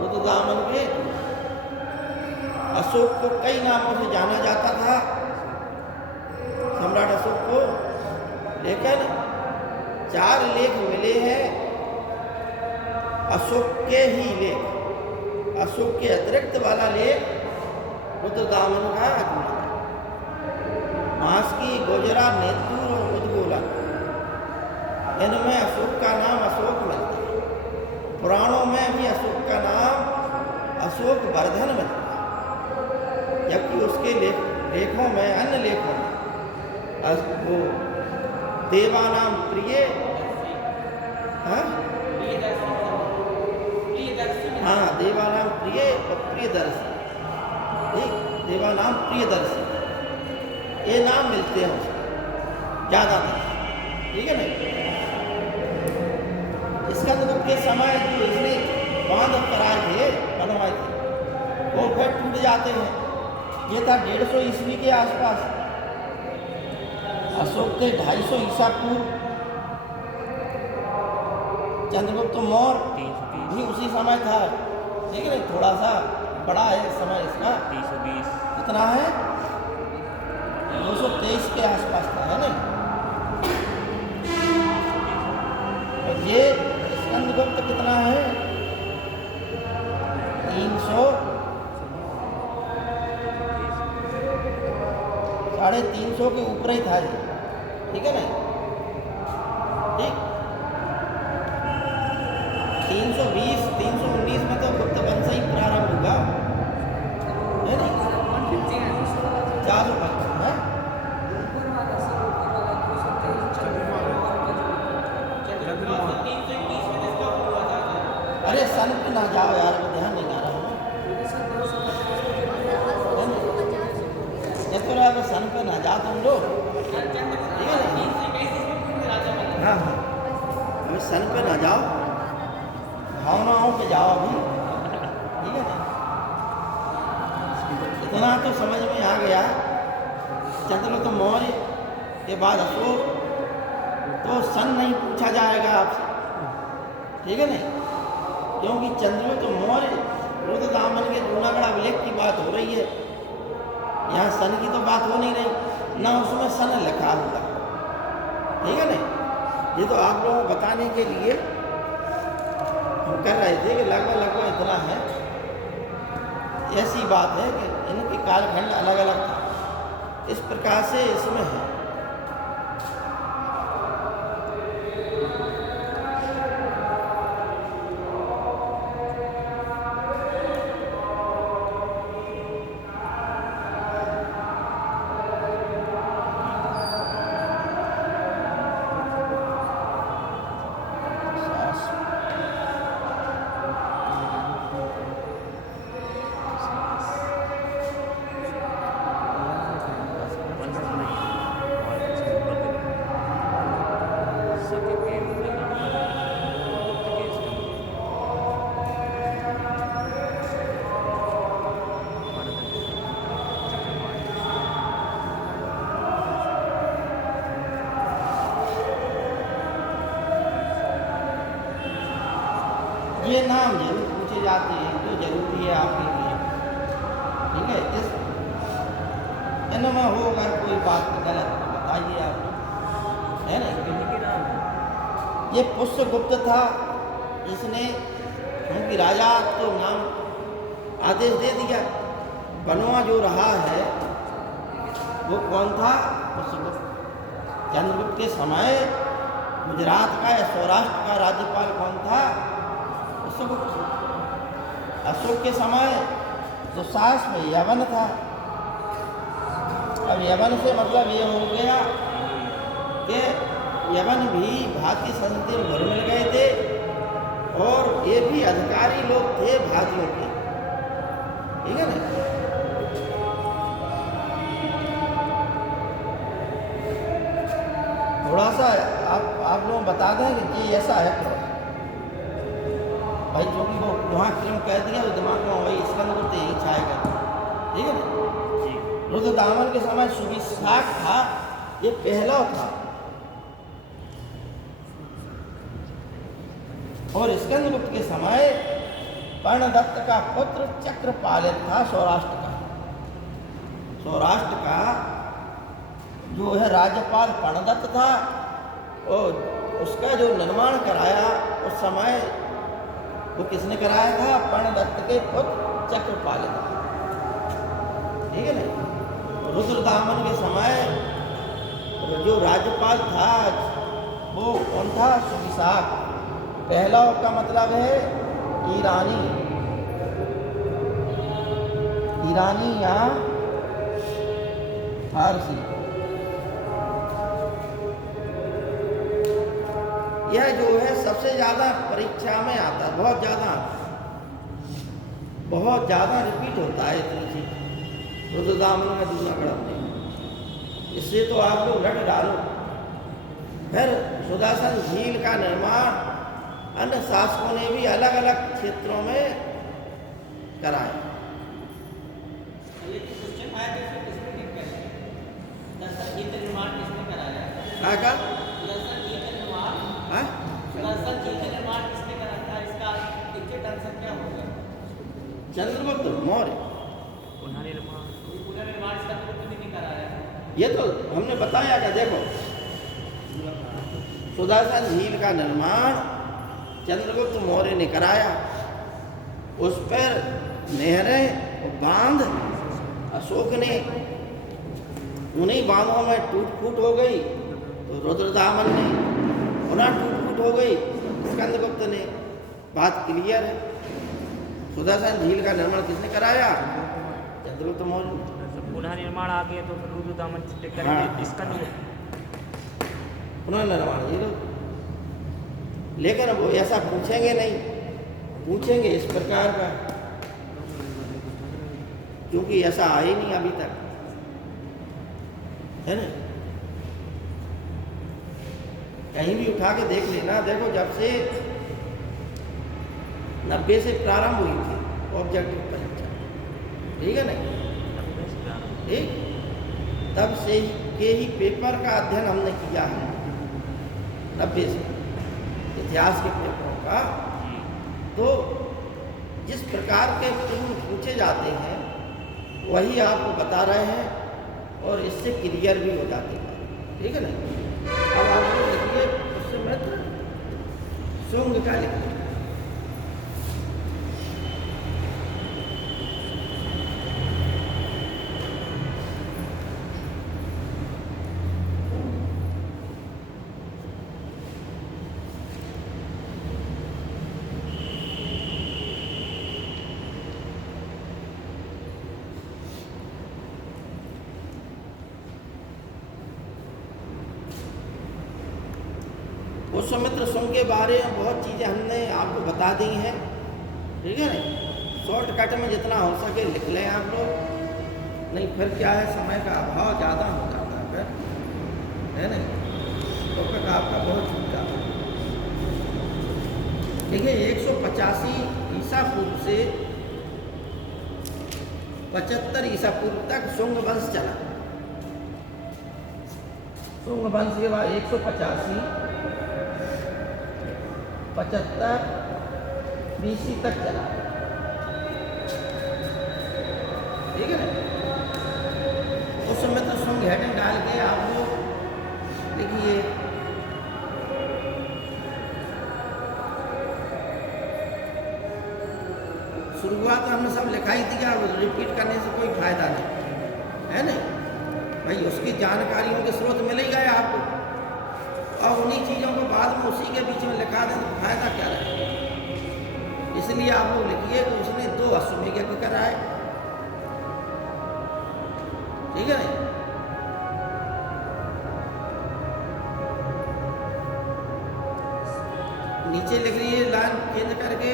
रुद्रदामन के। अशोक को कई नामों से जाना जाता था, सम्राट अशोक को, लेकिन 4 लेख मिले हैं अशोक के ही लेख। अशोक के अतिरिक्त वाला लेख रुद्रदामन का मास्की, गोजरा, नेतूर और उद्गोलन, इनमें अशोक का नाम अशोक मिलता है। पुराणों में भी अशोक का नाम अशोक वर्धन मिलता है, जबकि उसके लेखों में, अन्य लेखों में वो देवानाम प्रिय, हाँ देवानाम प्रिय और प्रियदर्शी, ठीक, देवानाम प्रियदर्शी, ये नाम मिलते हैं उसके ज़्यादातर, ठीक है ना। स्कंदगुप्त के समय जो इसने बांध कराए थे, बनवाए थे, वो फिर टूट जाते हैं। ये था 150 ईस्वी के आसपास। अशोक के 250 ईसा पूर्व, चंद्रगुप्त मौर्य भी उसी समय था, ठीक है, थोड़ा सा बड़ा है समय इसका, 320 कितना है, 223 के आसपास था, है ना। और ये स्कंदगुप्त कितना है, 300, 350 के ऊपर ही था ये, ठीक है ना, ठीक। 320, 319 में तो गुप्त वंश ही प्रारंभ हुआ, है 50 वर्ष है। ऊपर वाला सर, ऊपर वाला 223 चंद्रमा का जो अरे सन पे ना जाओ यार, मैं ध्यान नहीं कर रहा हूँ। पूरे सर 250 ये तो रहा सन पे ना जाओ तुम लोग, ठीक है ना? हाँ हाँ, अभी सन पे ना जाओ, भावनाओं पे जाओ अभी, ठीक है ना? इतना तो समझ में आ गया। चंद्रगुप्त मौर्य के बाद अशोक, तो सन नहीं पूछा जाएगा आपसे, ठीक है नहीं? क्योंकि चंद्रगुप्त मौर्य रुद्रदामन के जूनागढ़ अभिलेख की बात हो रही है, यहाँ सन की तो बात हो नहीं रही, ना उसमें सन लिखा हुआ, ठीक है नहीं? ये तो आप लोगों को बताने के लिए हम कर रहे थे कि लगभग इतना है। ऐसी बात है कि इनके कालखंड अलग अलग था, इस प्रकार से इसमें है। ये नाम जरूर पूछे जाते हैं जो जरूरी है आपके लिए, ठीक है? इस इनमें हो अगर कोई बात गलत तो बताइए आप, है ना? ये पुष्यगुप्त था, इसने क्योंकि राजा तो नाम आदेश दे दिया, बनवा जो रहा है वो कौन था? पुष्यगुप्त। चंद्रगुप्त के समय गुजरात का या सौराष्ट्र का राज्यपाल कौन था? पुष्यगुप्त। अशोक के समय दुशासन में यवन था। अब यवन से मतलब ये हो गया कि यवन भी भारतीय संस्कृति में घुल मिल गए थे और ये भी अधिकारी लोग थे भारतीयों के, ठीक है ना? थोड़ा सा आप लोग बता दें कि ये ऐसा है तो भाई, क्योंकि वो वहाँ क्रम कह दिया तो दिमाग में वही स्कंदगुप्त यही छाएगा, ठीक है ना? रुद्रदामन के समय सुविशाख था, ये पहला था, और स्कंदगुप्त के समय पर्णदत्त का पुत्र चक्रपालित था सौराष्ट्र का। सौराष्ट्र का जो है राज्यपाल पर्णदत्त था, और उसका जो निर्माण कराया उस समय वो किसने कराया था? पर्णदत्त के पुत्र चक्रपालित, ठीक है ना? रुद्रदामन के समय जो राज्यपाल था वो कौन था? सुविशाख। पहला का मतलब है ईरानी, ईरानी या फारसी। यह जो है सबसे ज़्यादा परीक्षा में आता है, बहुत ज़्यादा रिपीट होता है तुलसी रुद्रदामन में जूनागढ़ में। इससे तो आप लोग रट डालो। फिर सुदर्शन झील का निर्माण अन्य शासकों ने भी अलग अलग क्षेत्रों में कराया। चंद्रगुप्त मौर्य। ये तो हमने बताया था, देखो सुदर्शन झील का निर्माण चंद्रगुप्त मौर्य ने कराया। उस पर नहरें बांध अशोक ने, उन्हीं बांधों में टूट फूट हो गई तो रुद्रदामन ने, पुनः टूट फूट हो गई स्कंदगुप्त ने। बात क्लियर है। सुदर्शन झील का निर्माण किसने कराया? चंद्रगुप्त मौर्य। पुनः निर्माण आ गया तो फिर रुद्र दामन टिक हाँ। करेंगे इसका नहीं पुनर्निर्माण ये लोग, लेकिन वो ऐसा पूछेंगे नहीं, पूछेंगे इस प्रकार का, क्योंकि ऐसा आया ही नहीं अभी तक, है ना। कहीं भी उठा के देख लेना, देखो जब से 90 से प्रारंभ हुई थी ऑब्जेक्टिव परीक्षा, ठीक है ना, ठीक, तब से के ही पेपर का अध्ययन हमने किया है 90 से, इतिहास के पेपरों का। तो जिस प्रकार के प्रश्न पूछे जाते हैं वही आपको बता रहे हैं, और इससे क्लियर भी हो जाते हैं, ठीक है ना। अब आप लोग लिखिए पुष्यमित्र शुंग का लिखिए। पुष्यमित्र शुंग के बारे में बहुत चीज़ें हमने आपको बता दी हैं, ठीक है ना। शॉर्टकट में जितना हो सके लिख लें आप लोग, नहीं फिर क्या है, समय का अभाव ज़्यादा हो जाता है फिर, है ना, तो फिर आपका बहुत छूट जाता है। देखिए 185 ईसा पूर्व से 75 ईसा पूर्व तक शुंग वंश चला। शुंग वंश के बाद 185 75 BC तक चला, ठीक है ना। उस समय तो शुंग हेडिंग डाल के आप लोग लिखिए। शुरुआत हमने सब लिखा ही दिया, रिपीट करने से कोई फायदा नहीं, है ना भाई। उसकी जानकारियों के स्रोत मिल ही गए आपको, और उन्हीं चीज़ों को बाद में उसी के बीच में लिखा दें तो फायदा क्या रहेगा। इसलिए आप लोग लिखिए कि उसने 2 अश्वमेध यज्ञ कराए, ठीक है ना। नीचे लिख लीजिए लाइन चेंज करके,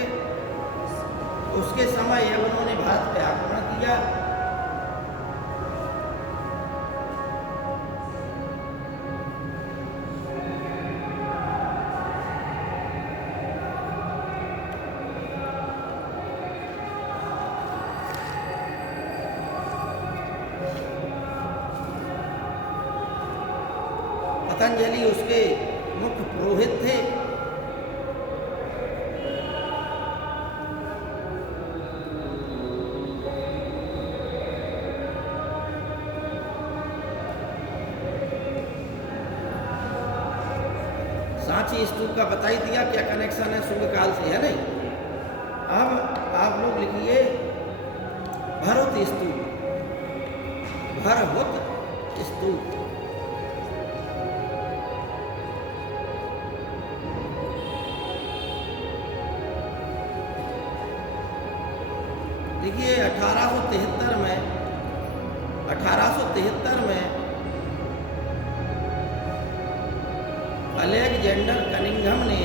उसके समय यवनों ने भारत पे आक्रमण किया। पतंजलि उसके मुख्य पुरोहित थे। सांची स्तूप का बता ही दिया क्या कनेक्शन है शुंग काल से, है नहीं। अब आप लोग लिखिए भरहुत स्तूप, भरहुत स्तूप। देखिए 1873 में अलेक्जेंडर कनिंघम ने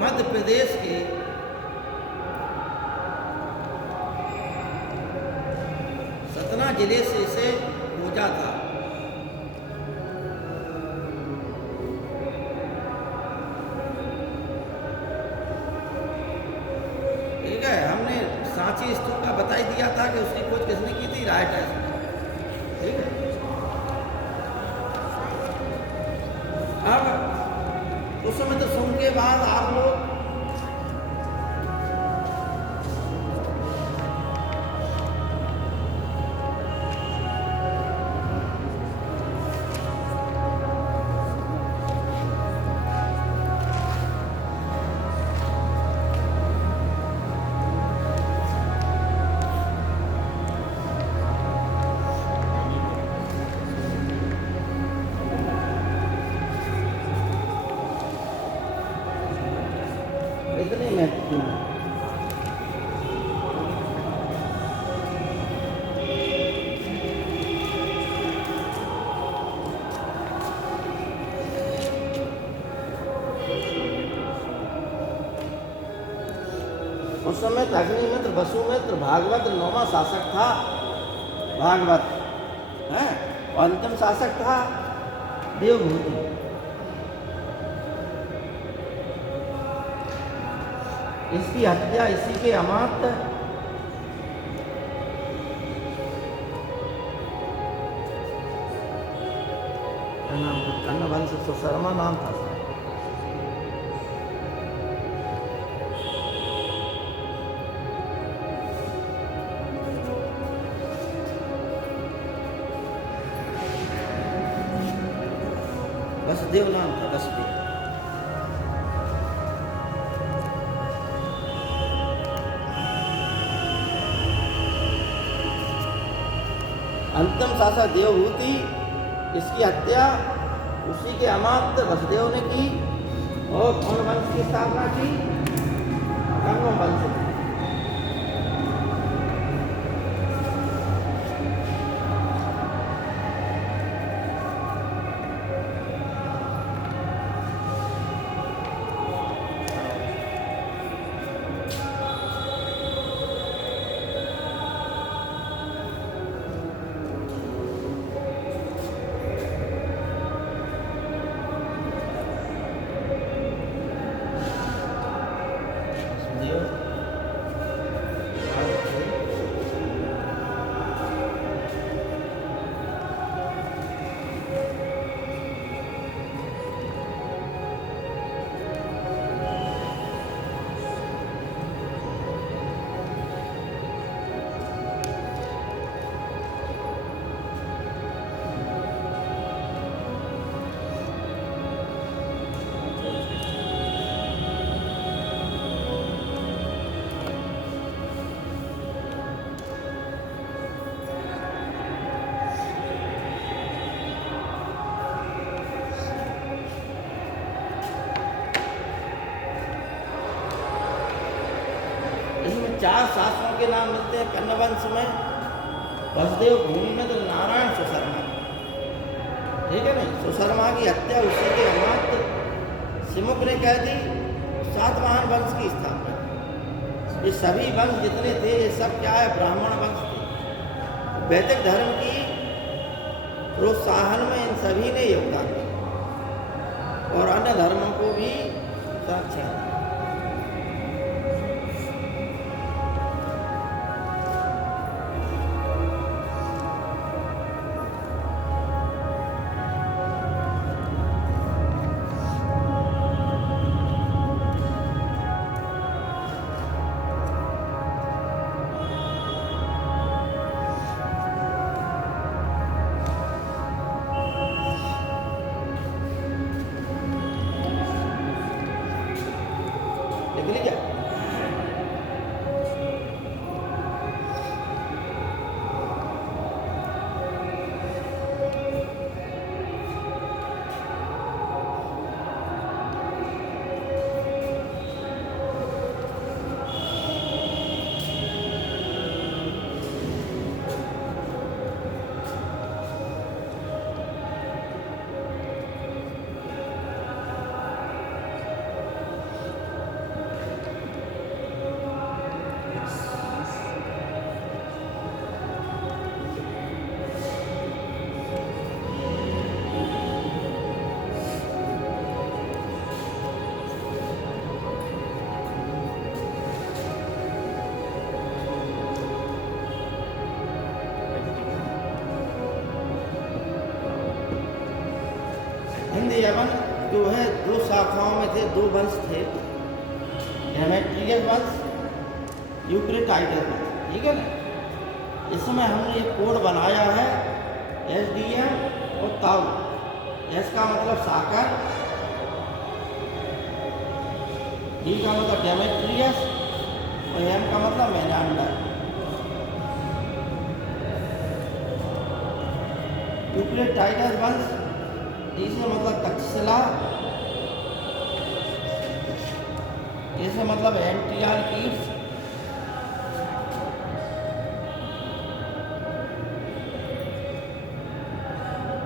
मध्य प्रदेश के सतना जिले से इसे खोजा था। ठीक है, हमने सांची स्तूप का बता ही दिया था कि उसकी खोज किसने की थी, रायटर्स ने। ठीक है, अब उस समय तो सुन के बाद आप लोग उस समय अग्निमित्र, वसुमित्र, भागवत नौवां शासक था भागवत है, और अंतिम शासक था देवभूति। इसकी हत्या इसी के अमात्य नाम कन्नवंश सुशर्मा नाम था। वसुदेव नाम था, वसुदेव। अंतिम शासक देवभूति, इसकी हत्या उसी के अमात्य वसुदेव ने की, और कौन वंश की स्थापना की? गंगो वंश। चार शासकों के नाम मिलते हैं कन्नवंश में, वसुदेव, भूमिमित्र, नारायण, सुशर्मा। ठीक है ना? सुशर्मा की हत्या उसी के अमात्य सिमुख ने कह दी, सातवाहन वंश की स्थापना। ये सभी वंश जितने थे ये सब क्या है? ब्राह्मण वंश थे। वैदिक धर्म की प्रोत्साहन में इन सभी ने योगदान दिया और अन्य धर्मों को भी संरक्षण दिया। हिंदी यवन जो है दो शाखाओं में थे, दो वंश थे, डेमेट्रियस वंश, यूक्रेटाइडस वंश। ठीक है ना? इसमें हमने एक कोड बनाया है SDM और ताऊ। एस का मतलब साकर, डी का मतलब डेमेट्रियस और एम का मतलब मेनांडर। यूक्रेटाइडस वंश, इससे मतलब तक्षशिला, इससे मतलब एंटियाल कीट्स,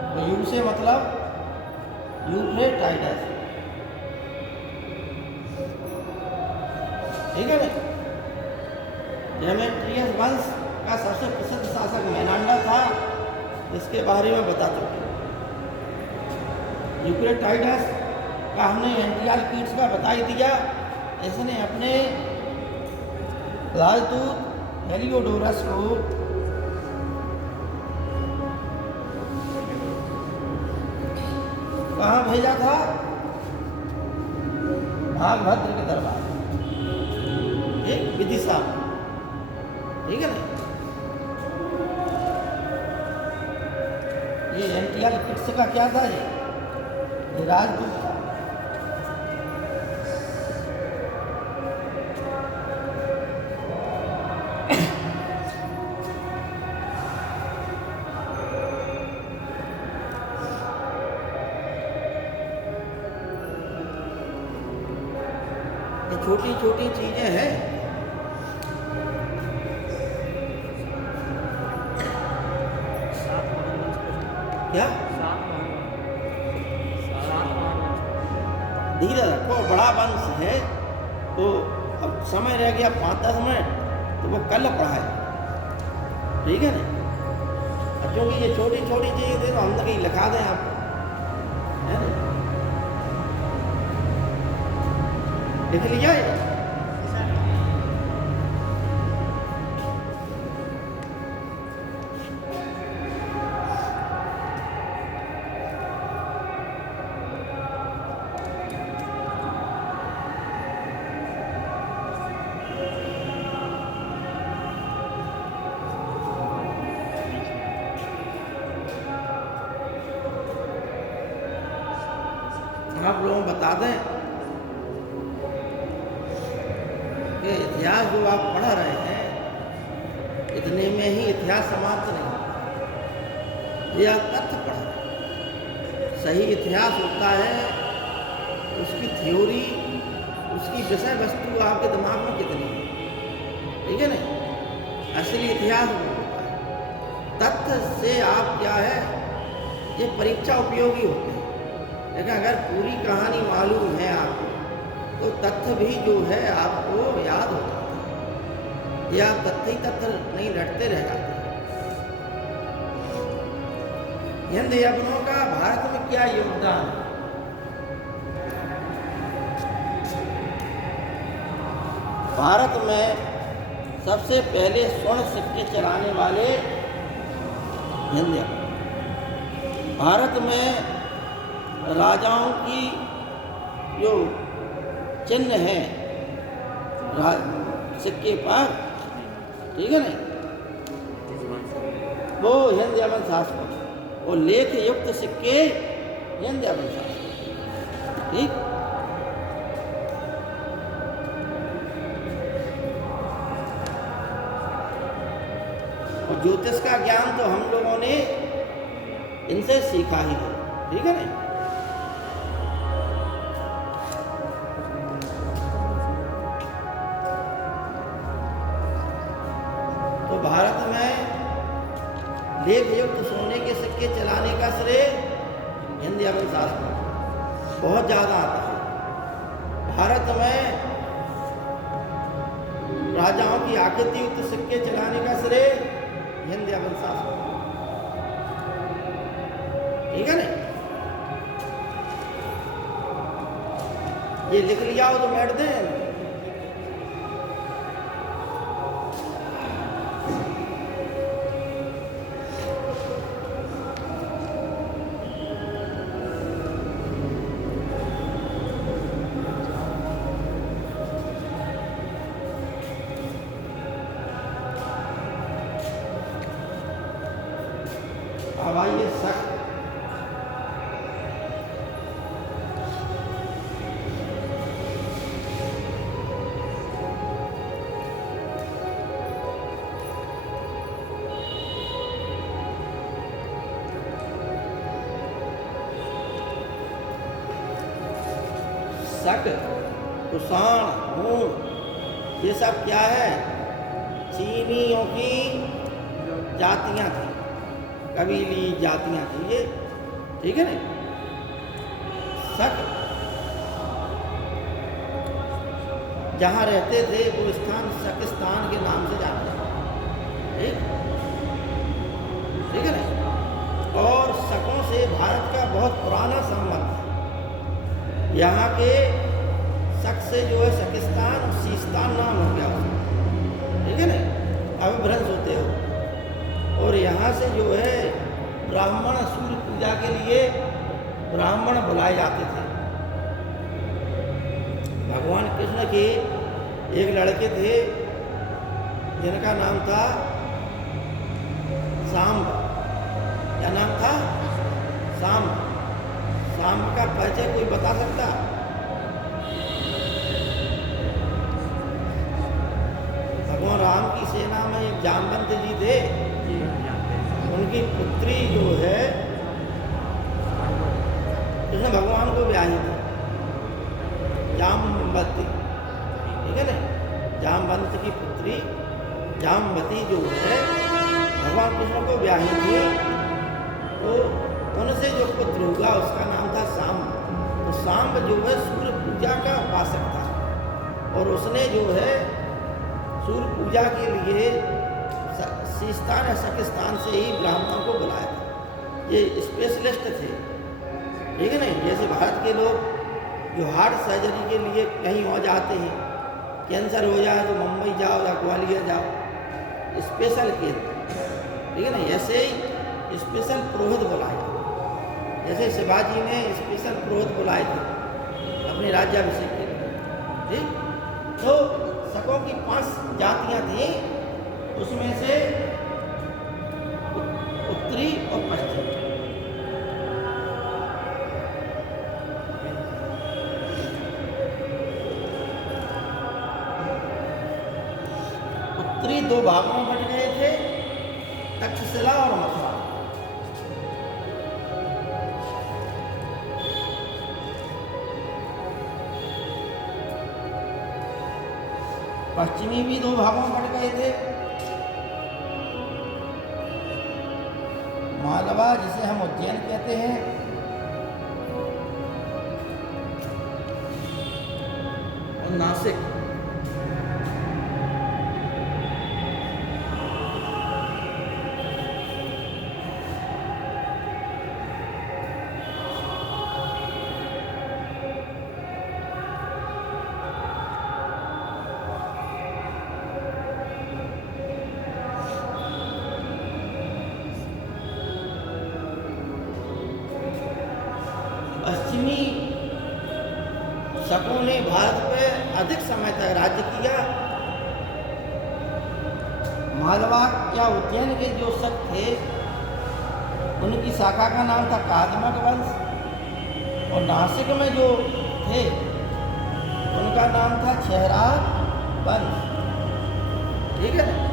और यू से मतलब यूक्रेटाइडस। ठीक है ना? डेमेट्रियस वंश का सबसे प्रसिद्ध शासक मेनांडर था, इसके बारे में बता चुके। यूक्रेटाइडस का हमने एंटियालकीड्स का बता ही दिया। इसने अपने राजदूत हेलियोडोरस को कहाँ भेजा था? भागभद्र के दरबार, एक विदिशा, ठीक है ना। ये एंटियालकीड्स का क्या था? ये राजदूत था। छोटी छोटी चीजें हैं। क्या धीरे रखो, बड़ा वंश है तो अब समय रह गया 5-10 मिनट, तो वो कल पढ़ाए, ठीक है ना। क्योंकि ये छोटी छोटी चीजें थे तो हम तो कहीं लिखा दें आप, है ना, लिख लिया है। आप लोगों को बता दें कि इतिहास जो आप पढ़ रहे हैं, इतने में ही इतिहास समाप्त नहीं। ये आप तथ्य पढ़ रहे हैं। सही इतिहास होता है उसकी थ्योरी, उसकी विषय वस्तु आपके दिमाग में कितनी है, ठीक है ना। असली इतिहास वो होता है। तथ्य से आप क्या है, ये परीक्षा उपयोगी होते हैं, लेकिन अगर पूरी कहानी मालूम है आपको तो तथ्य भी जो है आपको याद हो जाता है। ये आप तथ्य ही तथ्य नहीं रटते रह जाते। हिंद यवनों का भारत में क्या योगदान है? भारत में सबसे पहले स्वर्ण सिक्के चलाने वाले हिंद यवन। भारत में राजाओं की जो चिन्ह है सिक्के पर, ठीक है ना, वो हिंद यवन शासक, वो लेख युक्त सिक्के हिंद यवन शासक, ठीक। और ज्योतिष का ज्ञान तो हम लोगों ने इनसे सीखा ही है, ठीक है ना। भारत में लेख युक्त सोने के सिक्के चलाने का श्रेय हिंद यवन शासक बहुत ज़्यादा आता है। भारत में राजाओं की आकृति युक्त सिक्के चलाने का श्रेय हिंद यवन शासक, ठीक है ना। ये लिख लिया हो तो बैठ दें। अब आइए शक। शक, कुषाण, हूण, ये सब क्या है? चीनियों की जातियां थी, कबीली जातियां थी ये, ठीक है ना। शक जहाँ रहते थे वो स्थान शकिस्तान के नाम से जाना बहुत पुराना संबंध है। यहाँ के शक से जो है शकिस्तान और सीस्तान नाम हो गया उसका, ठीक है ना, अभिभ्रंश होते हो। और यहाँ से जो है ब्राह्मण सूर्य पूजा के लिए ब्राह्मण बुलाए जाते थे। भगवान कृष्ण के एक लड़के थे जिनका नाम था सांब। क्या नाम था? सांब। सांब का परिचय कोई बता सकता? भगवान राम की सेना में एक जामवंत जी थे, जी हम जानते हैं। उनकी पुत्री जो है कृष्ण भगवान को ब्याही थी, जामवती, ठीक है ना। जामवंत की पुत्री जामवती जो है भगवान कृष्ण को ब्याही थी, तो उनसे जो पुत्र हुआ उसका नाम था सांब। तो सांब जो है सूर्य पूजा का उपासक था, और उसने जो है सूर्य पूजा के लिए सीस्तान या शकिस्तान से ही ब्राह्मणों को बुलाया था। ये स्पेशलिस्ट थे, ठीक है ना। जैसे भारत के लोग जो हार्ट सर्जरी के लिए कहीं और जाते हैं, कैंसर हो जाए तो मुंबई जाओ या ग्वालियर जाओ, स्पेशल केंद्र, ठीक है ना। ऐसे ही स्पेशल पुरोहित बुलाए थे। जैसे शिवाजी ने स्पेशल पुरोहित बुलाए थे अपने राज्याभिषेक के लिए, ठीक। तो शकों की 5 जातियां थी, उसमें से उत्तरी और पश्चिमी। उत्तरी 2 भागों में बट गए थे, तक्षशिला और मथुरा। पश्चिमी भी 2 भागों में बट गए थे, मालवा जिसे हम उज्जैन कहते हैं, और नासिक। पश्चिमी शकों ने भारत पे अधिक समय तक राज्य किया। मालवा या उज्जैन के जो शक थे उनकी शाखा का नाम था कादमक वंश, और नासिक में जो थे उनका नाम था छहरार वंश, ठीक है ना।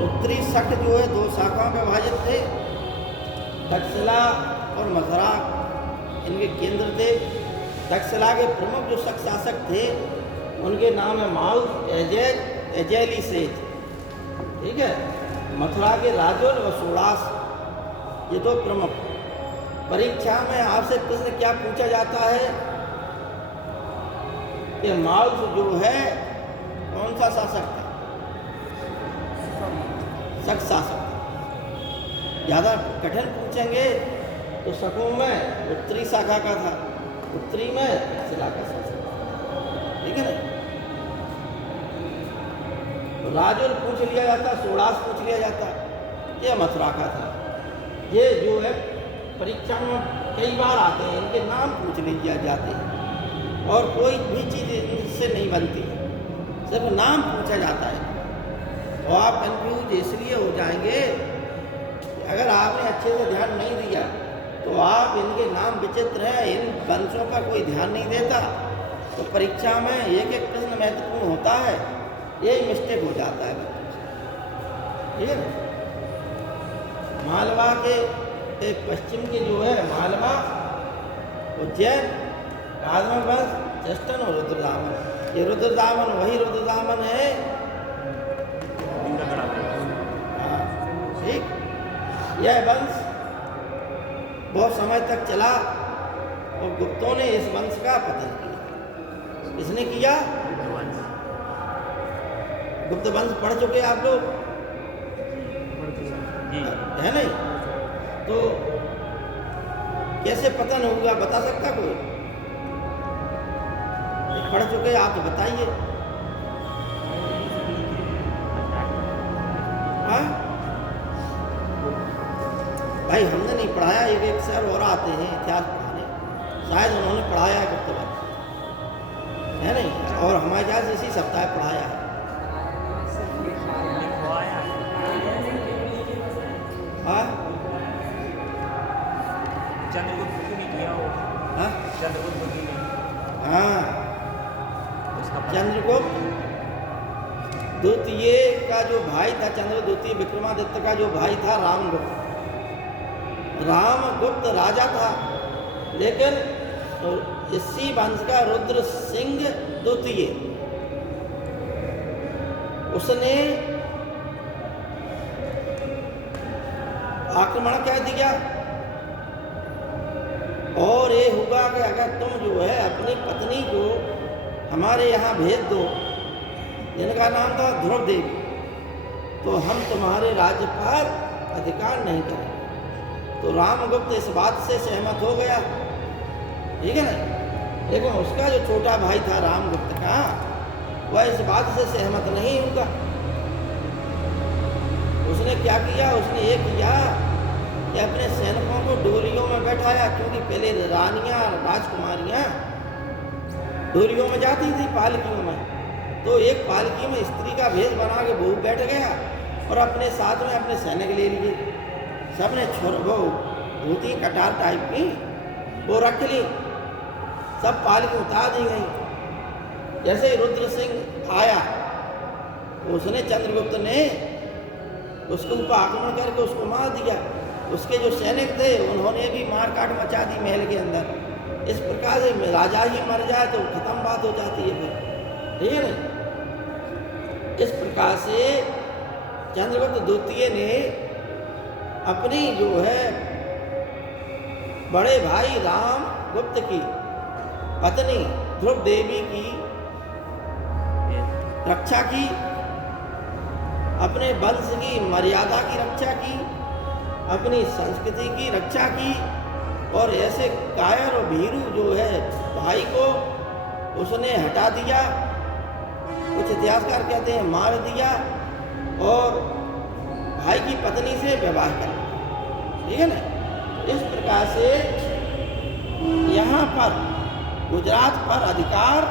उत्तरी शक जो है 2 शाखाओं में विभाजित थे, तक्षशिला और मथुरा इनके केंद्र थे। तक्षशिला के प्रमुख जो शक शासक थे उनके नाम है माउस, एजैली सेज, ठीक है। मथुरा के राजुल व सोड़ास, ये 2 प्रमुख। परीक्षा में आपसे प्रश्न क्या पूछा जाता है कि माउस जो है कौन सा शासक था? शक शासक। ज़्यादा कठिन पूछेंगे तो शकों में उत्तरी शाखा का था, उत्तरी में तक्षशिला का शासक, ठीक है ना। राजुल पूछ लिया जाता, सोड़ास पूछ लिया जाता। ये मथुरा का था। ये जो है परीक्षा में कई बार आते हैं, इनके नाम पूछ लिए जाते हैं और कोई भी चीज़ इनसे नहीं बनती, सिर्फ नाम पूछा जाता है। और आप कंफ्यूज इसलिए हो जाएंगे, अगर आपने अच्छे से ध्यान नहीं दिया तो आप इनके नाम विचित्र हैं, इन वंशों का कोई ध्यान नहीं देता, तो परीक्षा में एक एक प्रश्न महत्वपूर्ण होता है, यही मिस्टेक हो जाता है बच्चों से। ठीक है ना? मालवा के एक पश्चिम के जो है मालवा, उज्जैन, कादम्ब वंश, जस्टन और रुद्रदामन। ये रुद्रदामन वही रुद्रदामन है। हाँ, ठीक। यह वंश बहुत समय तक चला और गुप्तों ने इस वंश का पतन किया। इसने किया। गुप्त वंश पढ़ चुके आप लोग, है नहीं? तो कैसे पतन होगा बता सकता कोई? पढ़ चुके आप तो बताइए। हाँ भाई, हमने नहीं पढ़ाया। एक एक सर और आते हैं इतिहास पढ़ाने, शायद उन्होंने पढ़ाया है गुप्त वंश, है नहीं? और हमारे ख्याल से इसी सप्ताह पढ़ाया है। हाँ, चंद्रगुप्त ने किया हो। हाँ, चंद्रगुप्त ने। हाँ, उसका चंद्रगुप्त द्वितीय का जो भाई था, चंद्र द्वितीय विक्रमादित्य का जो भाई था रामगुप्त। रामगुप्त राजा था, लेकिन इसी वंश का रुद्र सिंह द्वितीय, उसने आक्रमण कर दिया और ये हुआ कि अगर तुम जो है अपनी पत्नी को हमारे यहाँ भेज दो, जिनका नाम था ध्रुव देवी, तो हम तुम्हारे राज्य पर अधिकार नहीं करेंगे। तो रामगुप्त इस बात से सहमत हो गया, ठीक है ना? लेकिन उसका जो छोटा भाई था रामगुप्त का, वह इस बात से सहमत नहीं हुआ। उसने क्या किया? उसने ये किया कि अपने सैनिकों को डोलियों में बैठाया, क्योंकि पहले रानियां, राजकुमारियां डोलियों में जाती थी, पालकियों में। तो एक पालकी में स्त्री का भेष बना के वो बैठ गया और अपने साथ में अपने सैनिक ले लिए। सबने वो धोती कटार टाइप की वो रख ली, सब पालकी उतार दी गई। जैसे ही रुद्र सिंह आया, उसने चंद्रगुप्त ने उसके ऊपर आक्रमण करके उसको मार दिया। उसके जो सैनिक थे उन्होंने भी मार काट मचा दी महल के अंदर। इस प्रकार से राजा ही मर जाए तो खत्म बात हो जाती है फिर, ठीक है ना? इस प्रकार से चंद्रगुप्त द्वितीय ने अपनी जो है बड़े भाई रामगुप्त की पत्नी ध्रुव देवी की रक्षा की, अपने वंश की मर्यादा की रक्षा की, अपनी संस्कृति की रक्षा की, और ऐसे कायर और भीरू जो है भाई को उसने हटा दिया, कुछ इतिहासकार कहते हैं मार दिया, और भाई की पत्नी से विवाह कर लिया, ठीक है ना? इस प्रकार से यहाँ पर गुजरात पर अधिकार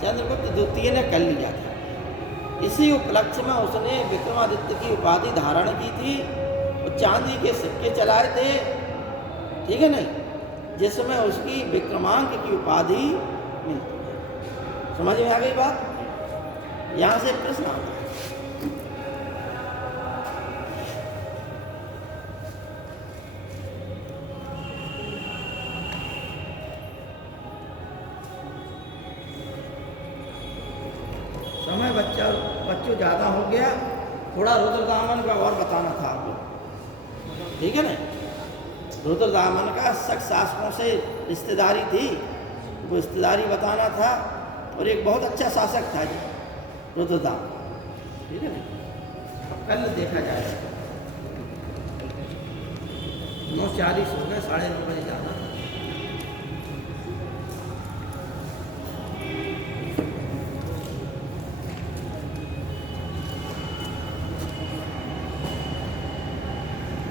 चंद्रगुप्त द्वितीय ने कर लिया था। इसी उपलक्ष्य में उसने विक्रमादित्य की उपाधि धारण की थी और चांदी के सिक्के चलाए थे, ठीक है नहीं, जिसमें उसकी विक्रमांक की उपाधि मिलती है। समझ में आ गई बात? यहाँ से प्रश्न आता है। समय बच्चों ज़्यादा हो गया, थोड़ा रुद्रदामन का और बताना था आपको, ठीक है ना? रुद्रदामन का शक शासकों से रिश्तेदारी थी, वो रिश्तेदारी बताना था, और एक बहुत अच्छा शासक था जी रुद्रदामन, ठीक है ना? अब कल देखा जाएगा। 9:40 हो गए, 9:30 बजे जा